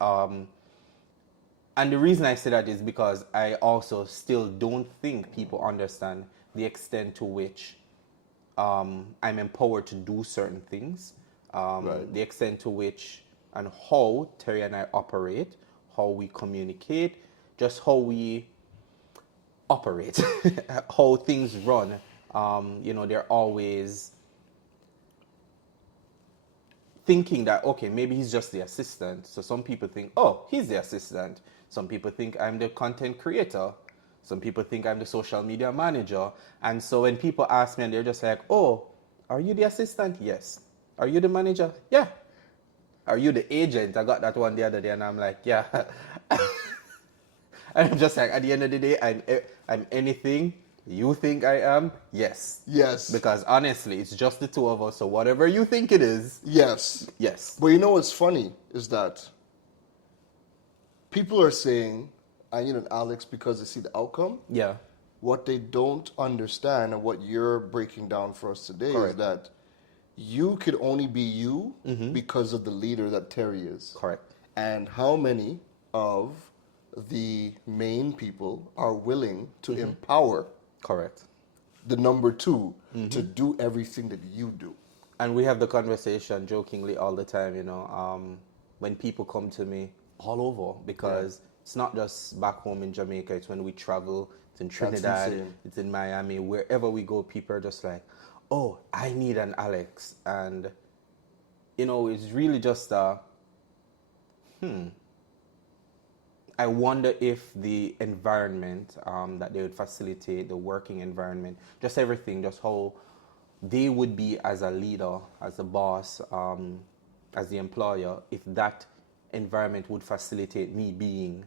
And the reason I say that is because I also still don't think people understand the extent to which I'm empowered to do certain things, the extent to which and how Terry and I operate, how we communicate. just how we operate, how things run. They're always thinking that, okay, maybe he's just the assistant. So some people think, oh, he's the assistant. Some people think I'm the content creator. Some people think I'm the social media manager. And so when people ask me and they're just like, oh, are you the assistant? Yes. Are you the manager? Yeah. Are you the agent? I got that one the other day and I'm like, yeah. And I'm just like, at the end of the day, I'm anything you think I am. Yes. Yes. Because honestly, it's just the two of us. So whatever you think it is. Yes. Yes. But you know what's funny is that people are saying, I need an Alex because they see the outcome. Yeah. What they don't understand and what you're breaking down for us today Correct. is that you could only be you because of the leader that Terri is. Correct. And how many of the main people are willing to empower Correct. the number two to do everything that you do? And we have the conversation jokingly all the time, when people come to me all over, because it's not just back home in Jamaica, it's when we travel, it's in Trinidad, it's in Miami, wherever we go, people are just like, oh, I need an Alex. And, it's really just I wonder if the environment that they would facilitate, the working environment, just everything, just how they would be as a leader, as a boss, as the employer, if that environment would facilitate me being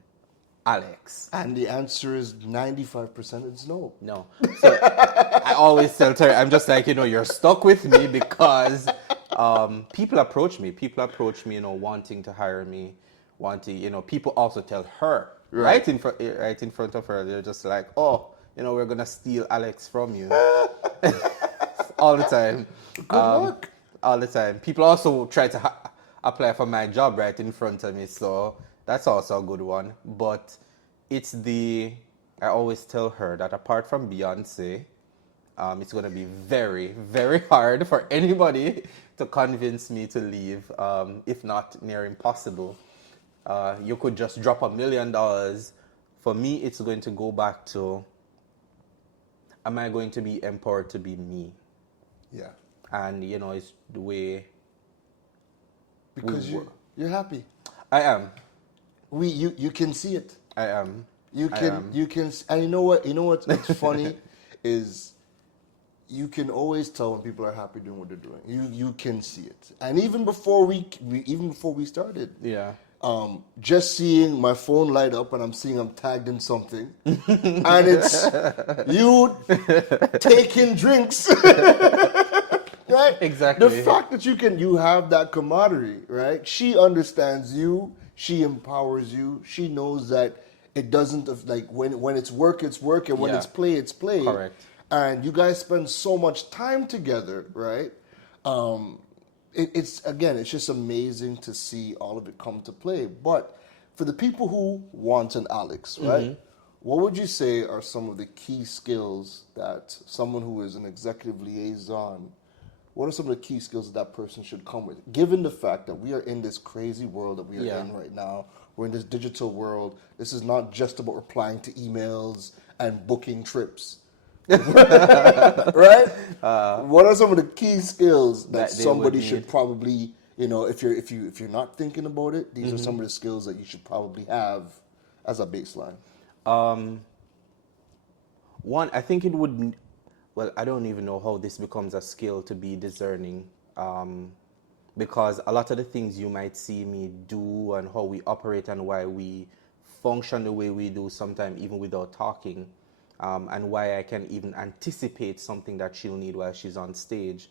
Alex. And the answer is 95% is no. No. So I always tell Terri, I'm just like, you're stuck with me because people approach me, wanting to hire me, people also tell her, right in front of her, they're just like, oh, we're going to steal Alex from you. All the time. Good luck. All the time. People also try to apply for my job right in front of me, so that's also a good one. But I always tell her that apart from Beyonce, it's going to be very, very hard for anybody to convince me to leave, if not near impossible. You could just drop $1 million. For me, it's going to go back to, am I going to be empowered to be me? Yeah. And, it's the way... Because you're happy. I am. You can see it. I am. You can, and you know what's funny is you can always tell when people are happy doing what they're doing. You can see it. And even before we started. Yeah. Just seeing my phone light up and I'm seeing I'm tagged in something, and it's you taking drinks. Right? Exactly. The fact that you have that camaraderie, right? She understands you. She empowers you. She knows that it doesn't, like, when it's work, it's work, and when it's play, it's play. Correct. And you guys spend so much time together, right? It's just amazing to see all of it come to play. But for the people who want an Alex, right? What would you say are some of the key skills that someone who is an executive liaison, what are some of the key skills that person should come with? Given the fact that we are in this crazy world that we are in right now, we're in this digital world. This is not just about replying to emails and booking trips. Right? What are some of the key skills that somebody should probably, if you're not thinking about it, these are some of the skills that you should probably have as a baseline? One, I think it would, well, I don't even know how this becomes a skill to be discerning, because a lot of the things you might see me do and how we operate and why we function the way we do, sometimes even without talking, and why I can even anticipate something that she'll need while she's on stage,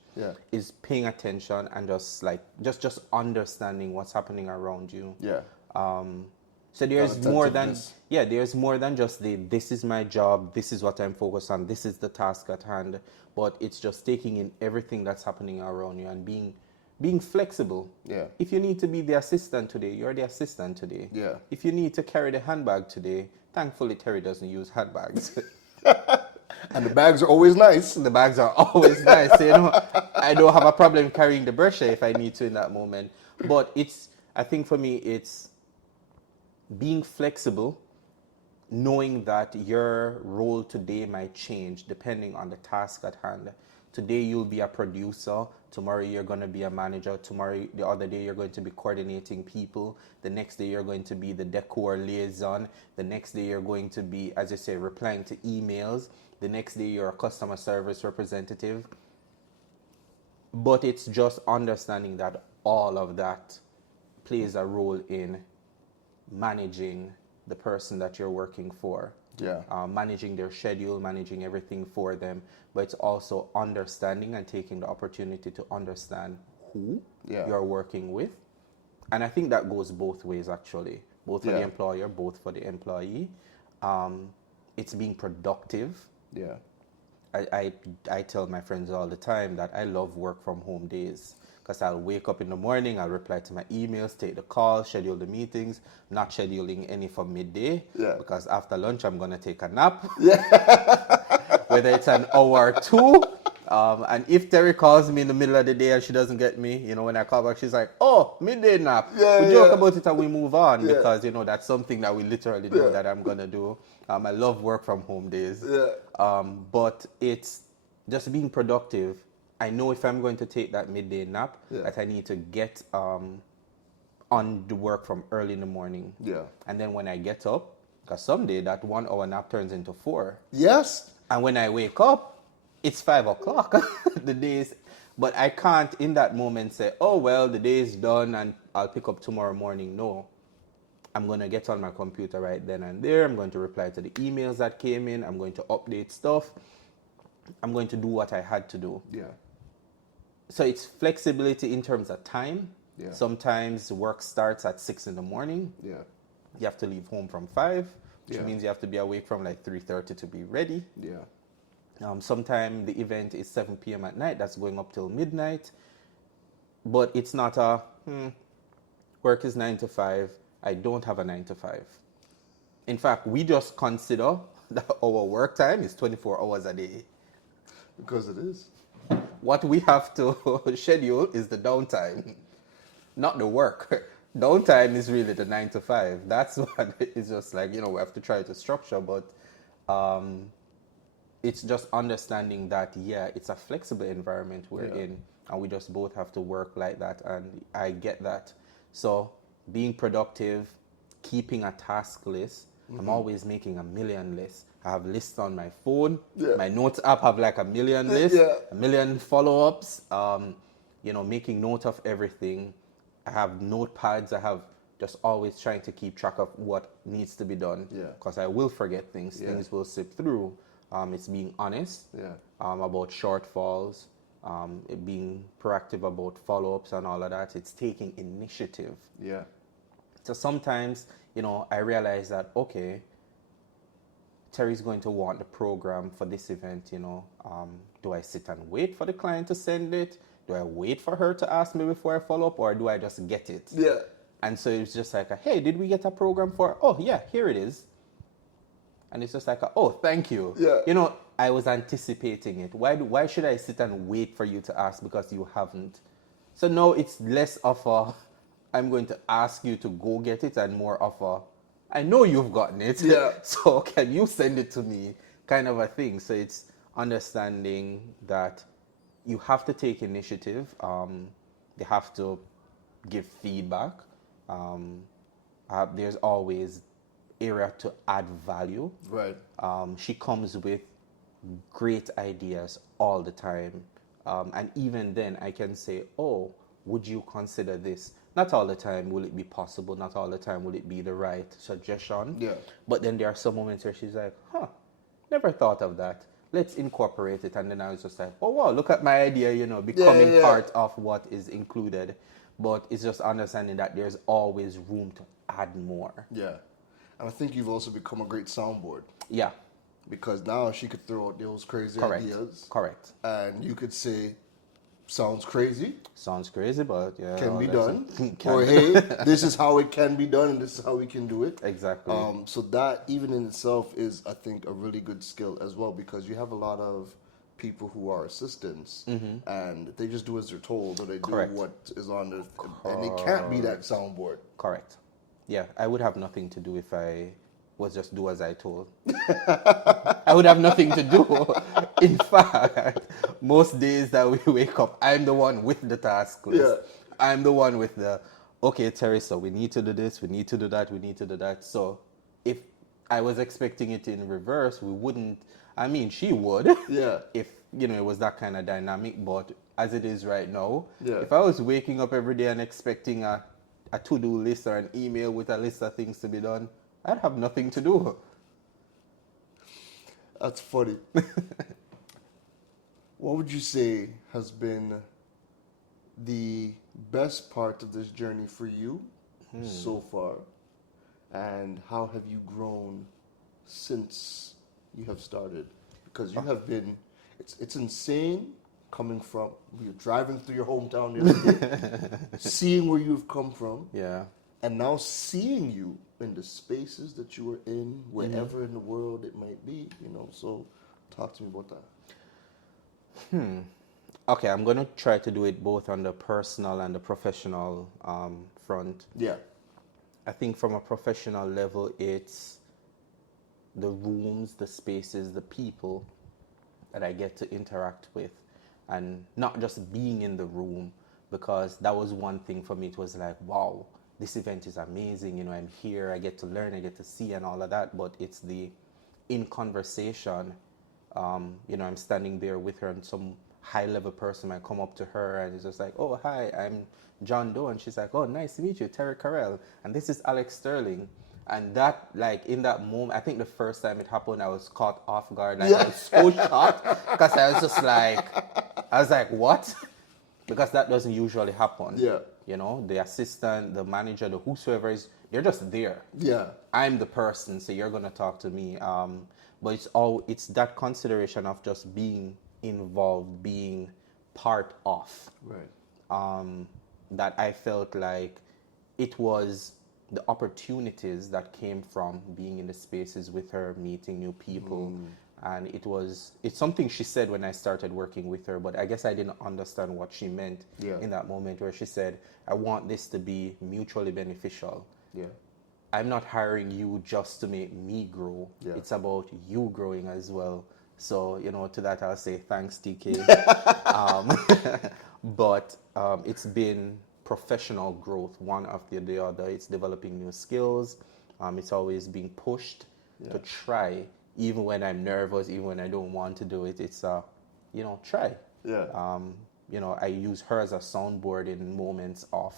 is paying attention and just understanding what's happening around you. Yeah. So there's more than just this is my job, this is what I'm focused on, this is the task at hand, but it's just taking in everything that's happening around you and being flexible. Yeah. If you need to be the assistant today, you're the assistant today. Yeah. If you need to carry the handbag today, thankfully Terri doesn't use handbags. And the bags are always nice. The bags are always nice. I don't have a problem carrying the brochure if I need to in that moment. But I think for me, it's being flexible knowing that your role today might change depending on the task at hand. Today you'll be a producer, tomorrow you're going to be a manager, tomorrow, the other day you're going to be coordinating people, the next day you're going to be the decor liaison, the next day you're going to be, as you say, replying to emails, the next day you're a customer service representative. But it's just understanding that all of that plays a role in managing the person that you're working for. Yeah. Managing their schedule, managing everything for them, but it's also understanding and taking the opportunity to understand who you're working with. And I think that goes both ways, actually, both for the employer, both for the employee. It's being productive. Yeah. I tell my friends all the time that I love work from home days, because I'll wake up in the morning, I'll reply to my emails, take the calls, schedule the meetings, not scheduling any for midday, because after lunch I'm going to take a nap, whether it's an hour or two. And if Terry calls me in the middle of the day and she doesn't get me, you know, when I call back, she's like, oh, midday nap. We joke about it and we move on, because, you know, that's something that we literally know that I'm going to do. I love work from home days. But it's just being productive. I know if I'm going to take that midday nap, that I need to get on the work from early in the morning. And then when I get up, because someday that 1 hour nap turns into 4. Yes. And when I wake up, it's 5 o'clock. The days, but I can't in that moment say, oh, well, the day is done and I'll pick up tomorrow morning. No. I'm going to get on my computer right then and there. I'm going to reply to the emails that came in. I'm going to update stuff. I'm going to do what I had to do. So it's flexibility in terms of time. Sometimes work starts at 6 in the morning. You have to leave home from 5, which means you have to be awake from like 3:30 to be ready. Sometimes the event is 7 p.m. at night. That's going up till midnight. But it's not a, work is 9 to 5. I don't have a 9 to 5. In fact, we just consider that our work time is 24 hours a day. Because it is. What we have to schedule is the downtime, not the work. Downtime is really the 9 to 5. That's what it's just like, you know, we have to try to structure, but it's just understanding that, it's a flexible environment we're in, and we just both have to work like that, and I get that. So being productive, keeping a task list. I'm always making a million lists. I have lists on my phone. My notes app have like a million lists, a million follow-ups, you know, making note of everything. I have notepads. I have just always trying to keep track of what needs to be done, because I will forget things. Things will slip through. It's being honest about shortfalls, being proactive about follow-ups and all of that. It's taking initiative. So sometimes, you know, I realize that, okay, Terry's going to want the program for this event, you know. Do I sit and wait for the client to send it? Do I wait for her to ask me before I follow up, or do I just get it? And so it's just like, hey, did we get a program for? Oh, yeah, here it is. And it's just like, oh, thank you. You know, I was anticipating it. Why should I sit and wait for you to ask because you haven't? So no, it's less of a, I'm going to ask you to go get it, and more of a, I know you've gotten it, so can you send it to me, kind of a thing. So it's understanding that you have to take initiative. You have to give feedback. There's always area to add value. She comes with great ideas all the time. And even then I can say, oh, would you consider this? Not all the time will it be possible. Not all the time will it be the right suggestion. But then there are some moments where she's like, never thought of that. Let's incorporate it. And then I was just like, oh, wow, look at my idea, you know, becoming part of what is included. But it's just understanding that there's always room to add more. And I think you've also become a great soundboard. Because now she could throw out those crazy ideas. And you could say, sounds crazy. Sounds crazy, but can be done. Or hey, this is how it can be done, and this is how we can do it. Exactly. So that even in itself is, I think, a really good skill as well, because you have a lot of people who are assistants, and they just do as they're told, or they do what is on the, and it can't be that soundboard. Yeah, I would have nothing to do if I was just do as I told. I would have nothing to do. In fact, most days that we wake up, I'm the one with the task list. Yeah. I'm the one with the, okay, Terry, so we need to do this, we need to do that, we need to do that. So if I was expecting it in reverse, we wouldn't, I mean, she would. Yeah. If, you know, it was that kind of dynamic. But as it is right now, Yeah. if I was waking up every day and expecting a to-do list or an email with a list of things to be done, I'd have nothing to do. That's funny. What would you say has been the best part of this journey for you so far? And how have you grown since you have started? Because you have been, it's insane coming from, you're driving through your hometown the other day, seeing where you've come from. Yeah. And now seeing you in the spaces that you were in, wherever in the world it might be, you know. So talk to me about that. Okay, I'm going to try to do it both on the personal and the professional front. Yeah. I think from a professional level, it's the rooms, the spaces, the people that I get to interact with, and not just being in the room, because that was one thing for me. It was like, wow, this event is amazing. You know, I'm here, I get to learn, I get to see and all of that. But it's the in conversation, you know, I'm standing there with her and some high level person might come up to her and it's just like, oh, hi, I'm John Doe. And she's like, oh, nice to meet you, Terri-Karelle. And this is Alex Sterling. And that, like, in that moment, I think the first time it happened, I was caught off guard. Like, I was so shocked because I was like, what? Because that doesn't usually happen. Yeah. You know, the assistant, the manager, the whosoever is, they're just there. Yeah. I'm the person, so you're going to talk to me. But it's that consideration of just being involved, being part of. Right. That I felt like it was the opportunities that came from being in the spaces with her, meeting new people. And it's something she said when I started working with her, but I guess I didn't understand what she meant in that moment, where she said, I want this to be mutually beneficial. Yeah. I'm not hiring you just to make me grow. Yeah. It's about you growing as well. So, you know, to that I'll say thanks, TK. But it's been professional growth, one after the other. It's developing new skills. It's always being pushed to try, even when I'm nervous, even when I don't want to do it. It's, you know, try. Yeah. You know, I use her as a soundboard in moments of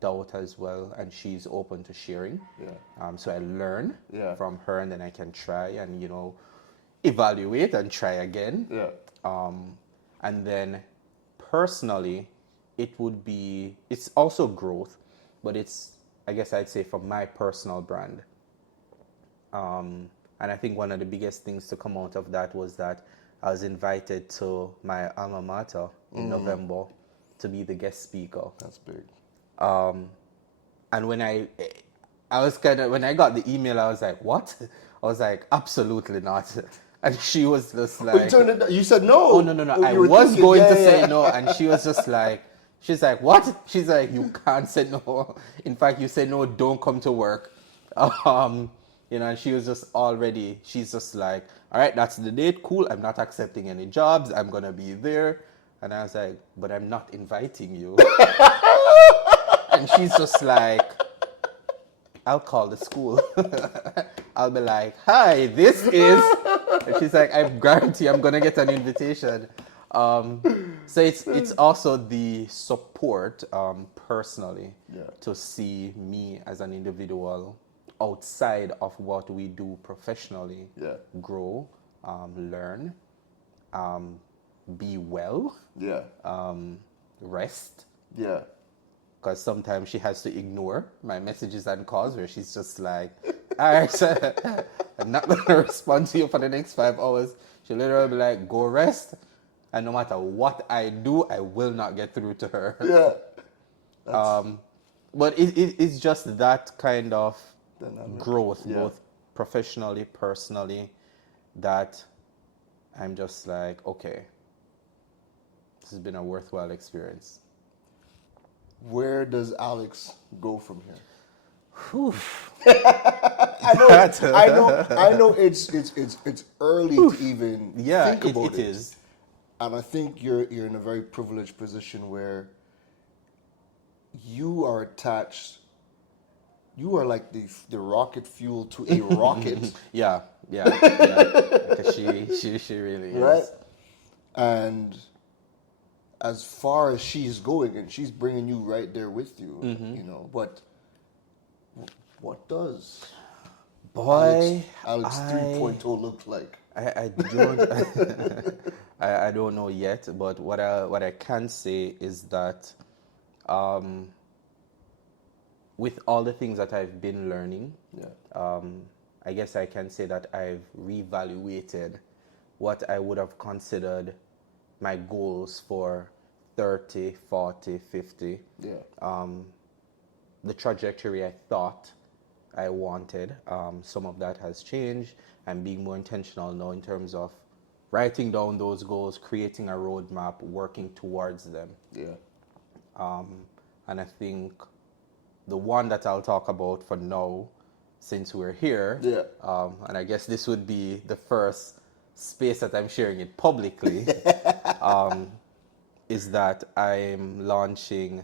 doubt as well, and she's open to sharing. Yeah. So I learn Yeah. from her, and then I can try and, you know, evaluate and try again. Yeah. And then personally, it's also growth, but it's, I guess I'd say, for my personal brand. And I think one of the biggest things to come out of that was that I was invited to my alma mater in November to be the guest speaker. That's big. And when I got the email, I was like, what? I was like, absolutely not. And she was just like, You said no. Oh, no. I was going to say no. And she was just like, she's like, what? She's like, you can't say no. In fact, you say no, don't come to work. You know, and she was just she's just like, all right, that's the date. Cool. I'm not accepting any jobs. I'm going to be there. And I was like, but I'm not inviting you. And she's just like, I'll call the school. I'll be like, hi, this is... And she's like, I guarantee I'm going to get an invitation. So it's also the support personally to see me as an individual outside of what we do professionally, grow, learn, be well, rest. Yeah. Because sometimes she has to ignore my messages and calls where she's just like, all right, I'm not going to respond to you for the next 5 hours. She'll literally be like, go rest. And no matter what I do, I will not get through to her. Yeah. But it's just that kind of Dynamic. growth, both professionally, personally, that I'm just like, okay, this has been a worthwhile experience. Where does Alex go from here? I know. It's early to even think about it is. And I think you're in a very privileged position where you are attached. You are like the rocket fuel to a rocket. Yeah. Because she really is. Right? And as far as she's going, and she's bringing you right there with you, you know. But what does Alex 3.0 look like? I don't I don't know yet, but what I can say is that with all the things that I've been learning, I guess I can say that I've reevaluated what I would have considered my goals for 30, 40, 50. The trajectory I thought I wanted, some of that has changed. I'm being more intentional now in terms of writing down those goals, creating a roadmap, working towards them. And I think the one that I'll talk about for now, since we're here, and I guess this would be the first space that I'm sharing it publicly, is that I'm launching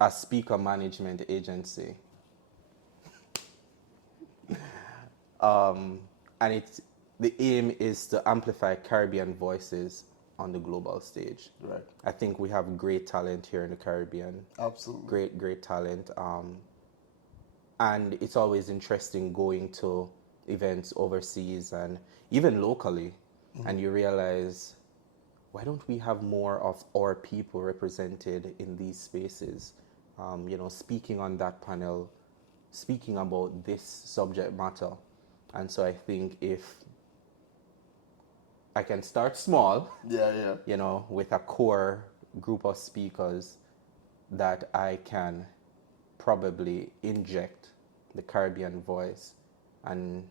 a speaker management agency. And the aim is to amplify Caribbean voices on the global stage. Right. I think we have great talent here in the Caribbean. Absolutely. Great talent. And it's always interesting going to events overseas and even locally, and you realize, why don't we have more of our people represented in these spaces? Speaking on that panel, speaking about this subject matter. And so I think if I can start small, with a core group of speakers, that I can probably inject the Caribbean voice and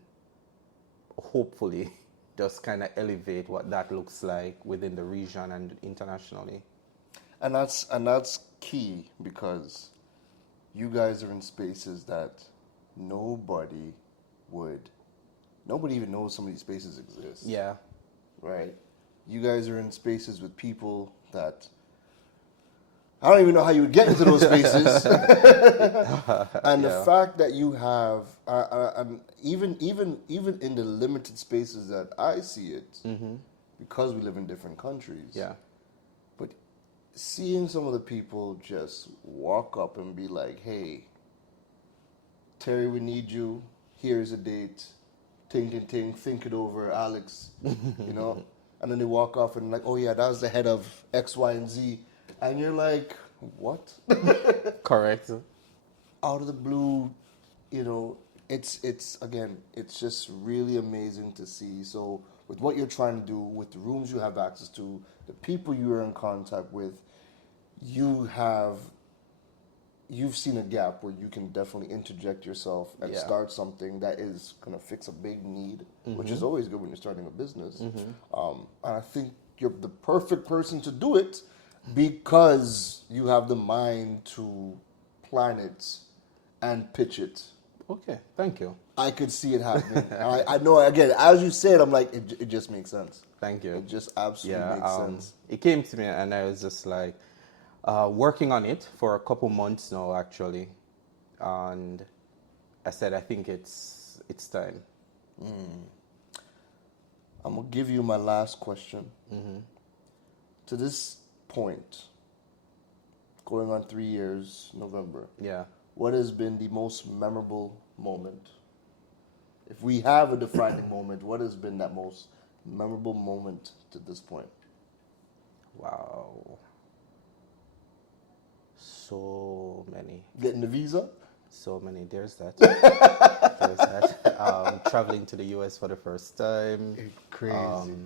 hopefully just kind of elevate what that looks like within the region and internationally. And that's key, because you guys are in spaces that nobody even knows some of these spaces exist. Yeah. Right? You guys are in spaces with people that I don't even know how you would get into those spaces. And the fact that you have, and even in the limited spaces that I see it, because we live in different countries. Yeah. But seeing some of the people just walk up and be like, "Hey, Terry, we need you. Here's a date. Think, think it over, Alex." And then they walk off and like, "Oh yeah, that was the head of X, Y, and Z." And you're like, what? Correct. Out of the blue, it's just really amazing to see. So with what you're trying to do, with the rooms you have access to, the people you're in contact with, you've seen a gap where you can definitely interject yourself and start something that is going to fix a big need, which is always good when you're starting a business. And I think you're the perfect person to do it, because you have the mind to plan it and pitch it. Okay, thank you. I could see it happening. I know, again, as you said, I'm like, it just makes sense. Thank you. It just absolutely makes sense. It came to me and I was just like, working on it for a couple months now, actually. And I said, I think it's time. I'm going to give you my last question. To this point, going on 3 years, November. Yeah. What has been the most memorable moment? If we have a defining moment, what has been that most memorable moment to this point? Wow. So many. Getting the visa? So many. There's that. There's that. Traveling to the US for the first time. Crazy.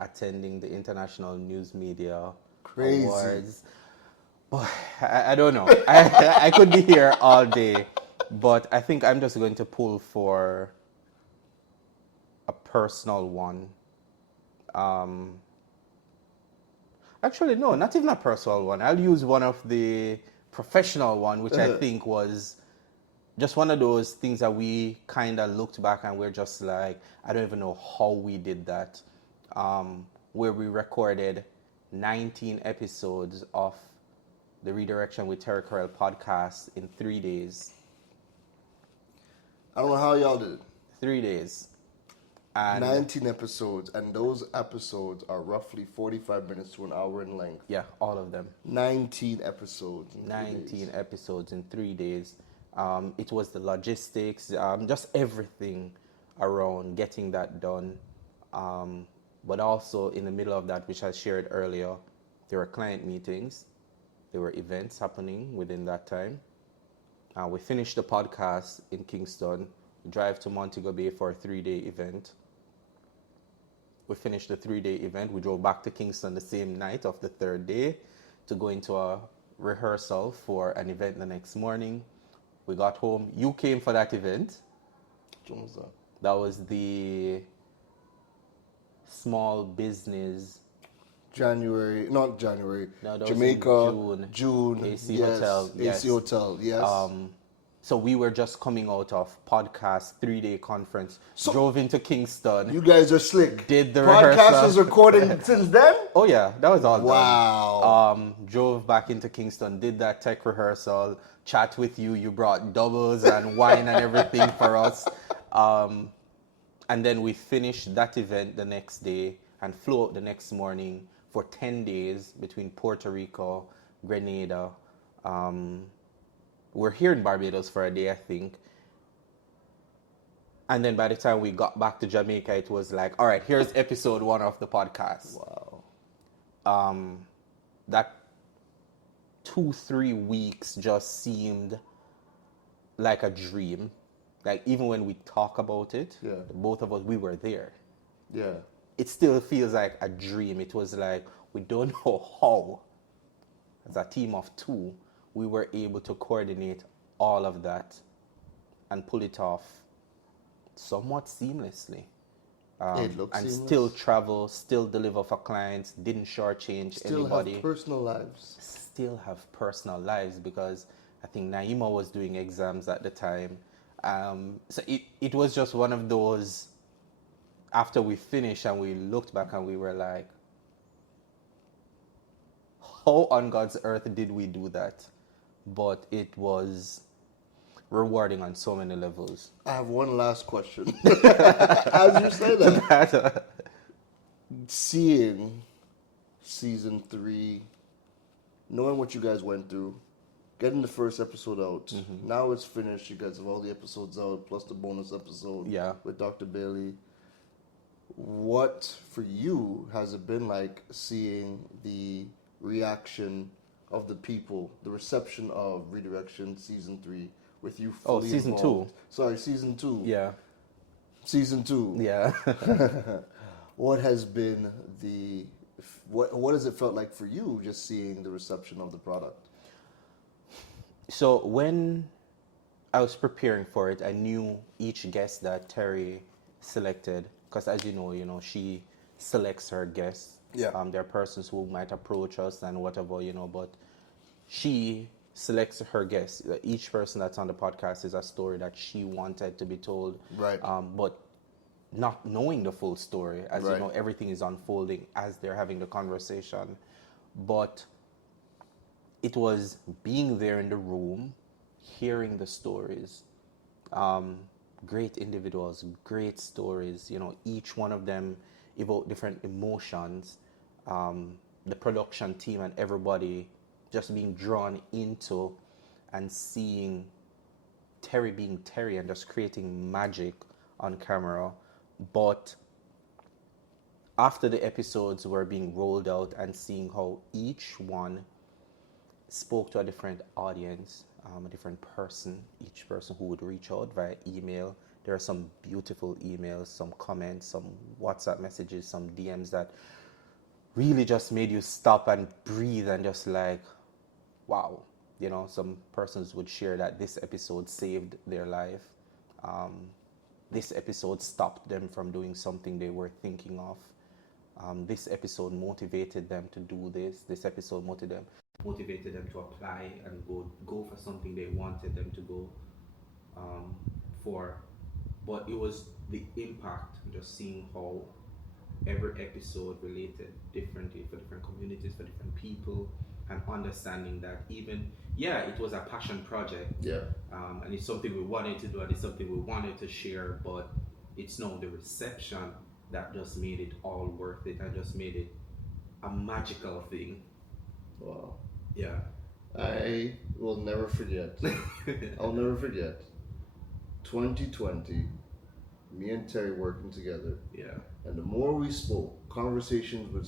Attending the International News Media Crazy. Awards. Boy, I don't know. I could be here all day, but I think I'm just going to pull for a personal one. Actually, no, not even a personal one. I'll use one of the professional one, which I think was just one of those things that we kind of looked back and we're just like, I don't even know how we did that. Where we recorded 19 episodes of the Redirection with Terri-Karelle podcast in 3 days. I don't know how y'all did it. 3 days. And 19 episodes, and those episodes are roughly 45 minutes to an hour in length. yeah, all of them. 19 episodes. In 19 episodes in 3 days. It was the logistics, just everything around getting that done. But also in the middle of that, which I shared earlier, there were client meetings. There were events happening within that time. We finished the podcast in Kingston. We drive to Montego Bay for a 3-day event. We finished the 3-day event. We drove back to Kingston the same night of the 3rd day to go into a rehearsal for an event the next morning. We got home. You came for that event. What was that? That was the small business. Not January. No, that Jamaica, was in June. AC yes. Hotel. Yes. AC Hotel, yes. So we were just coming out of podcast 3-day conference. Drove into Kingston. You guys are slick. Did the podcast rehearsal. was recording since then? Oh yeah, that was all done. Wow. Drove back into Kingston, did that tech rehearsal, chat with you. You brought doubles and wine and everything for us. And then we finished that event the next day and flew out the next morning for 10 days between Puerto Rico, Grenada. We're here in Barbados for a day, I think. And then by the time we got back to Jamaica, it was like, all right, here's episode 1 of the podcast. Wow. That 2-3 weeks just seemed like a dream. Like even when we talk about it, both of us, we were there. Yeah. It still feels like a dream. It was like, we don't know how, as a team of 2, we were able to coordinate all of that and pull it off somewhat seamlessly. It looks and seamless. Still travel, still deliver for clients, didn't shortchange anybody. Still have personal lives. Still have personal lives, because I think Naima was doing exams at the time. So it was just one of those, after we finished and we looked back and we were like, how on God's earth did we do that? But it was rewarding on so many levels. I have one last question. As you say that, seeing season 3, knowing what you guys went through, getting the first episode out, now it's finished. You guys have all the episodes out, plus the bonus episode with Dr. Bailey. What, for you, has it been like seeing the reaction of the people, the reception of Redirection season 3 with you fully season involved? 2. Sorry, season 2. Yeah. Season 2. Yeah. What has been what has it felt like for you just seeing the reception of the product? So when I was preparing for it, I knew each guest that Terri selected, because as you know, she selects her guests. Yeah. There are persons who might approach us and whatever, but she selects her guests. Each person that's on the podcast is a story that she wanted to be told. Right. But not knowing the full story, as you know, everything is unfolding as they're having the conversation. But it was being there in the room, hearing the stories. Great individuals, great stories. Each one of them evoke different emotions. The production team and everybody just being drawn into and seeing Terri being Terri and just creating magic on camera. But after the episodes were being rolled out and seeing how each one spoke to a different audience, a different person, each person who would reach out via email. There are some beautiful emails, some comments, some WhatsApp messages, some DMs that really just made you stop and breathe and just like, wow. Some persons would share that this episode saved their life. This episode stopped them from doing something they were thinking of. This episode motivated them to do this. This episode motivated them to apply and go for something they wanted them to go. but it was the impact, just seeing how every episode related differently for different communities, for different people, and understanding that even, it was a passion project. Yeah. And it's something we wanted to do, and it's something we wanted to share, but it's now the reception that just made it all worth it and just made it a magical thing. Wow. Yeah. I will never forget. I'll never forget. 2020, me and Terry working together. Yeah. And the more we spoke, conversations would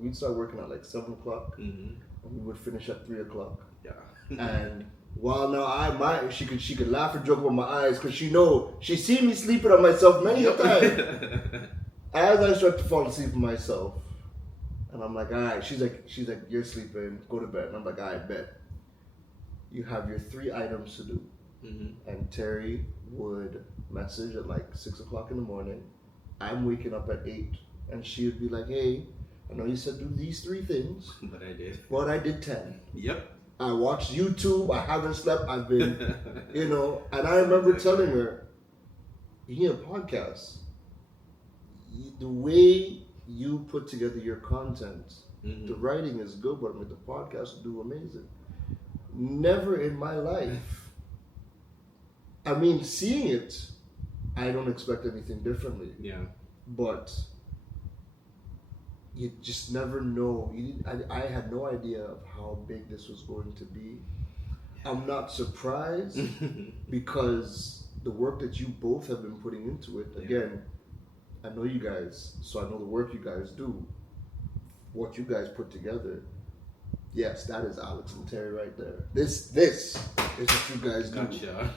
we'd start working at like 7 o'clock, and we would finish at 3 o'clock. Yeah. And while now she could laugh and joke about my eyes, because she seen me sleeping on myself many a time. As I start to fall asleep on myself, and I'm like, all right, she's like, you're sleeping, go to bed. And I'm like, all right, bet. You have your 3 items to do. And Terry would message at like 6 o'clock in the morning. I'm waking up at 8, and she would be like, hey, I know you said do these 3 things. But I did. But I did 10. Yep. I watched YouTube, I haven't slept, I've been, and I remember telling her, you need a podcast. The way you put together your content, the writing is good, but the podcast will do amazing. Never in my life. I mean, seeing it, I don't expect anything differently. Yeah. But you just never know. I had no idea of how big this was going to be. I'm not surprised because the work that you both have been putting into it, again, I know you guys, so I know the work you guys do, what you guys put together. Yes, that is Alex and Terry right there. This is what you guys do. Gotcha.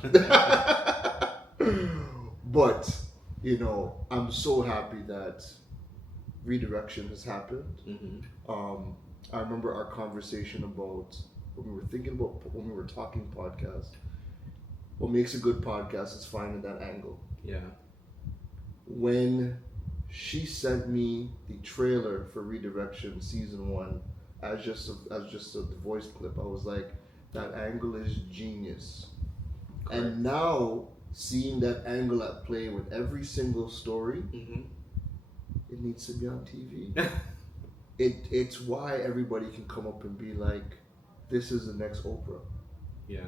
But, I'm so happy that redirection has happened. I remember our conversation about when we were talking podcast. What makes a good podcast is finding that angle. Yeah. When she sent me the trailer for Redirection season 1 as just a voice clip, I was like, that angle is genius. Correct. And now seeing that angle at play with every single story, it needs to be on TV. It's why everybody can come up and be like, this is the next Oprah. Yeah.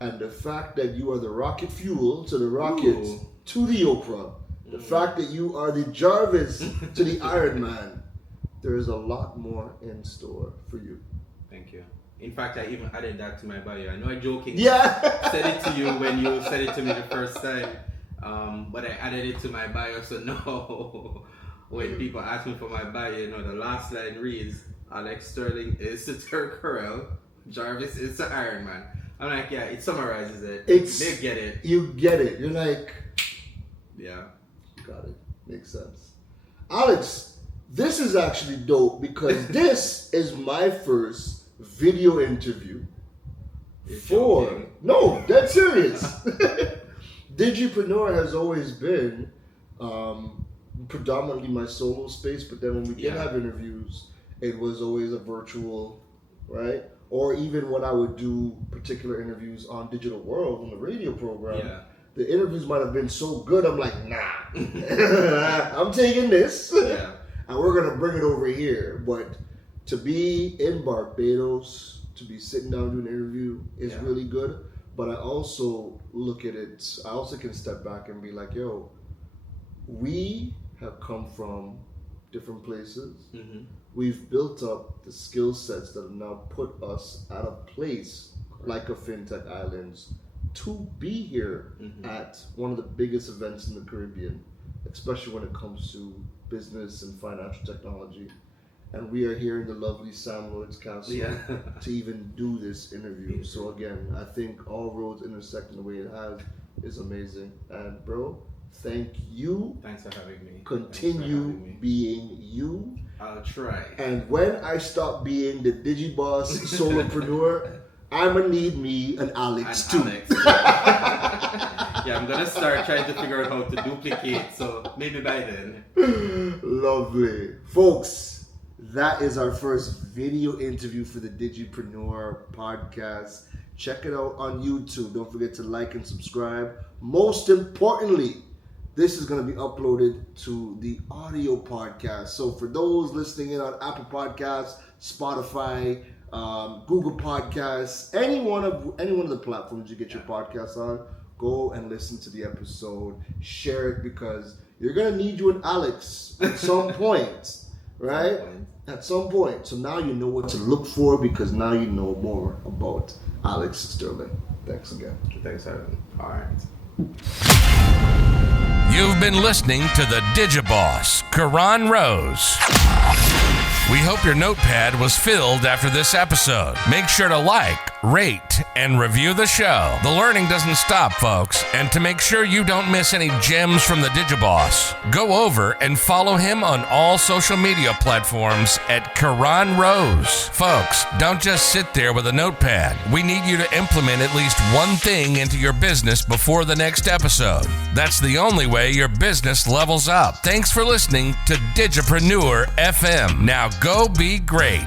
And the fact that you are the rocket fuel to the rockets to the Oprah, the fact that you are the Jarvis to the Iron Man, there is a lot more in store for you. Thank you. In fact, I even added that to my bio. I know I jokingly said it to you when you said it to me the first time, but I added it to my bio, so no. When people ask me for my bio, the last line reads, Alex Sterling is the Terri-Karelle, Jarvis is the Iron Man. I'm like, yeah, it summarizes it. They get it. You get it. You're like, yeah. Got it. Makes sense. Alex, this is actually dope because this is my first video interview no, dead serious. Digipreneur has always been predominantly my solo space, but then when we did have interviews, it was always a virtual, right? Or even when I would do particular interviews on Digital World on the radio program, the interviews might have been so good, I'm like, nah, I'm taking this, and we're going to bring it over here. But to be in Barbados, to be sitting down doing an interview is really good. But I also look at it, I also can step back and be like, yo, we have come from different places. We've built up the skill sets that have now put us at a place like a FinTech Islands to be here at one of the biggest events in the Caribbean, especially when it comes to business and financial technology. And we are here in the lovely Sam Lloyd's Castle to even do this interview. So again, I think all roads intersecting the way it has is amazing. And bro, thank you. Thanks for having me. Continue being you. I'll try. And when I stop being the Digiboss solopreneur, I'm gonna need me an Alex too. I'm gonna start trying to figure out how to duplicate. So maybe by then. Lovely, folks. That is our first video interview for the Digipreneur podcast. Check it out on YouTube. Don't forget to like and subscribe. Most importantly, this is going to be uploaded to the audio podcast. So for those listening in on Apple Podcasts, Spotify, Google Podcasts, any one of the platforms you get your podcasts on, go and listen to the episode. Share it because you're going to need you and Alex at some point, right? At some point. So now you know what to look for because now you know more about Alex Sterling. Thanks again. Thanks, Evan. All right. You've been listening to the Digiboss, Karan Rose. We hope your notepad was filled after this episode. Make sure to like, rate, and review the show. The learning doesn't stop, folks. And to make sure you don't miss any gems from the Digiboss, go over and follow him on all social media platforms at Karan Rose. Folks, don't just sit there with a notepad. We need you to implement at least one thing into your business before the next episode. That's the only way your business levels up. Thanks for listening to Digipreneur FM. Now go be great.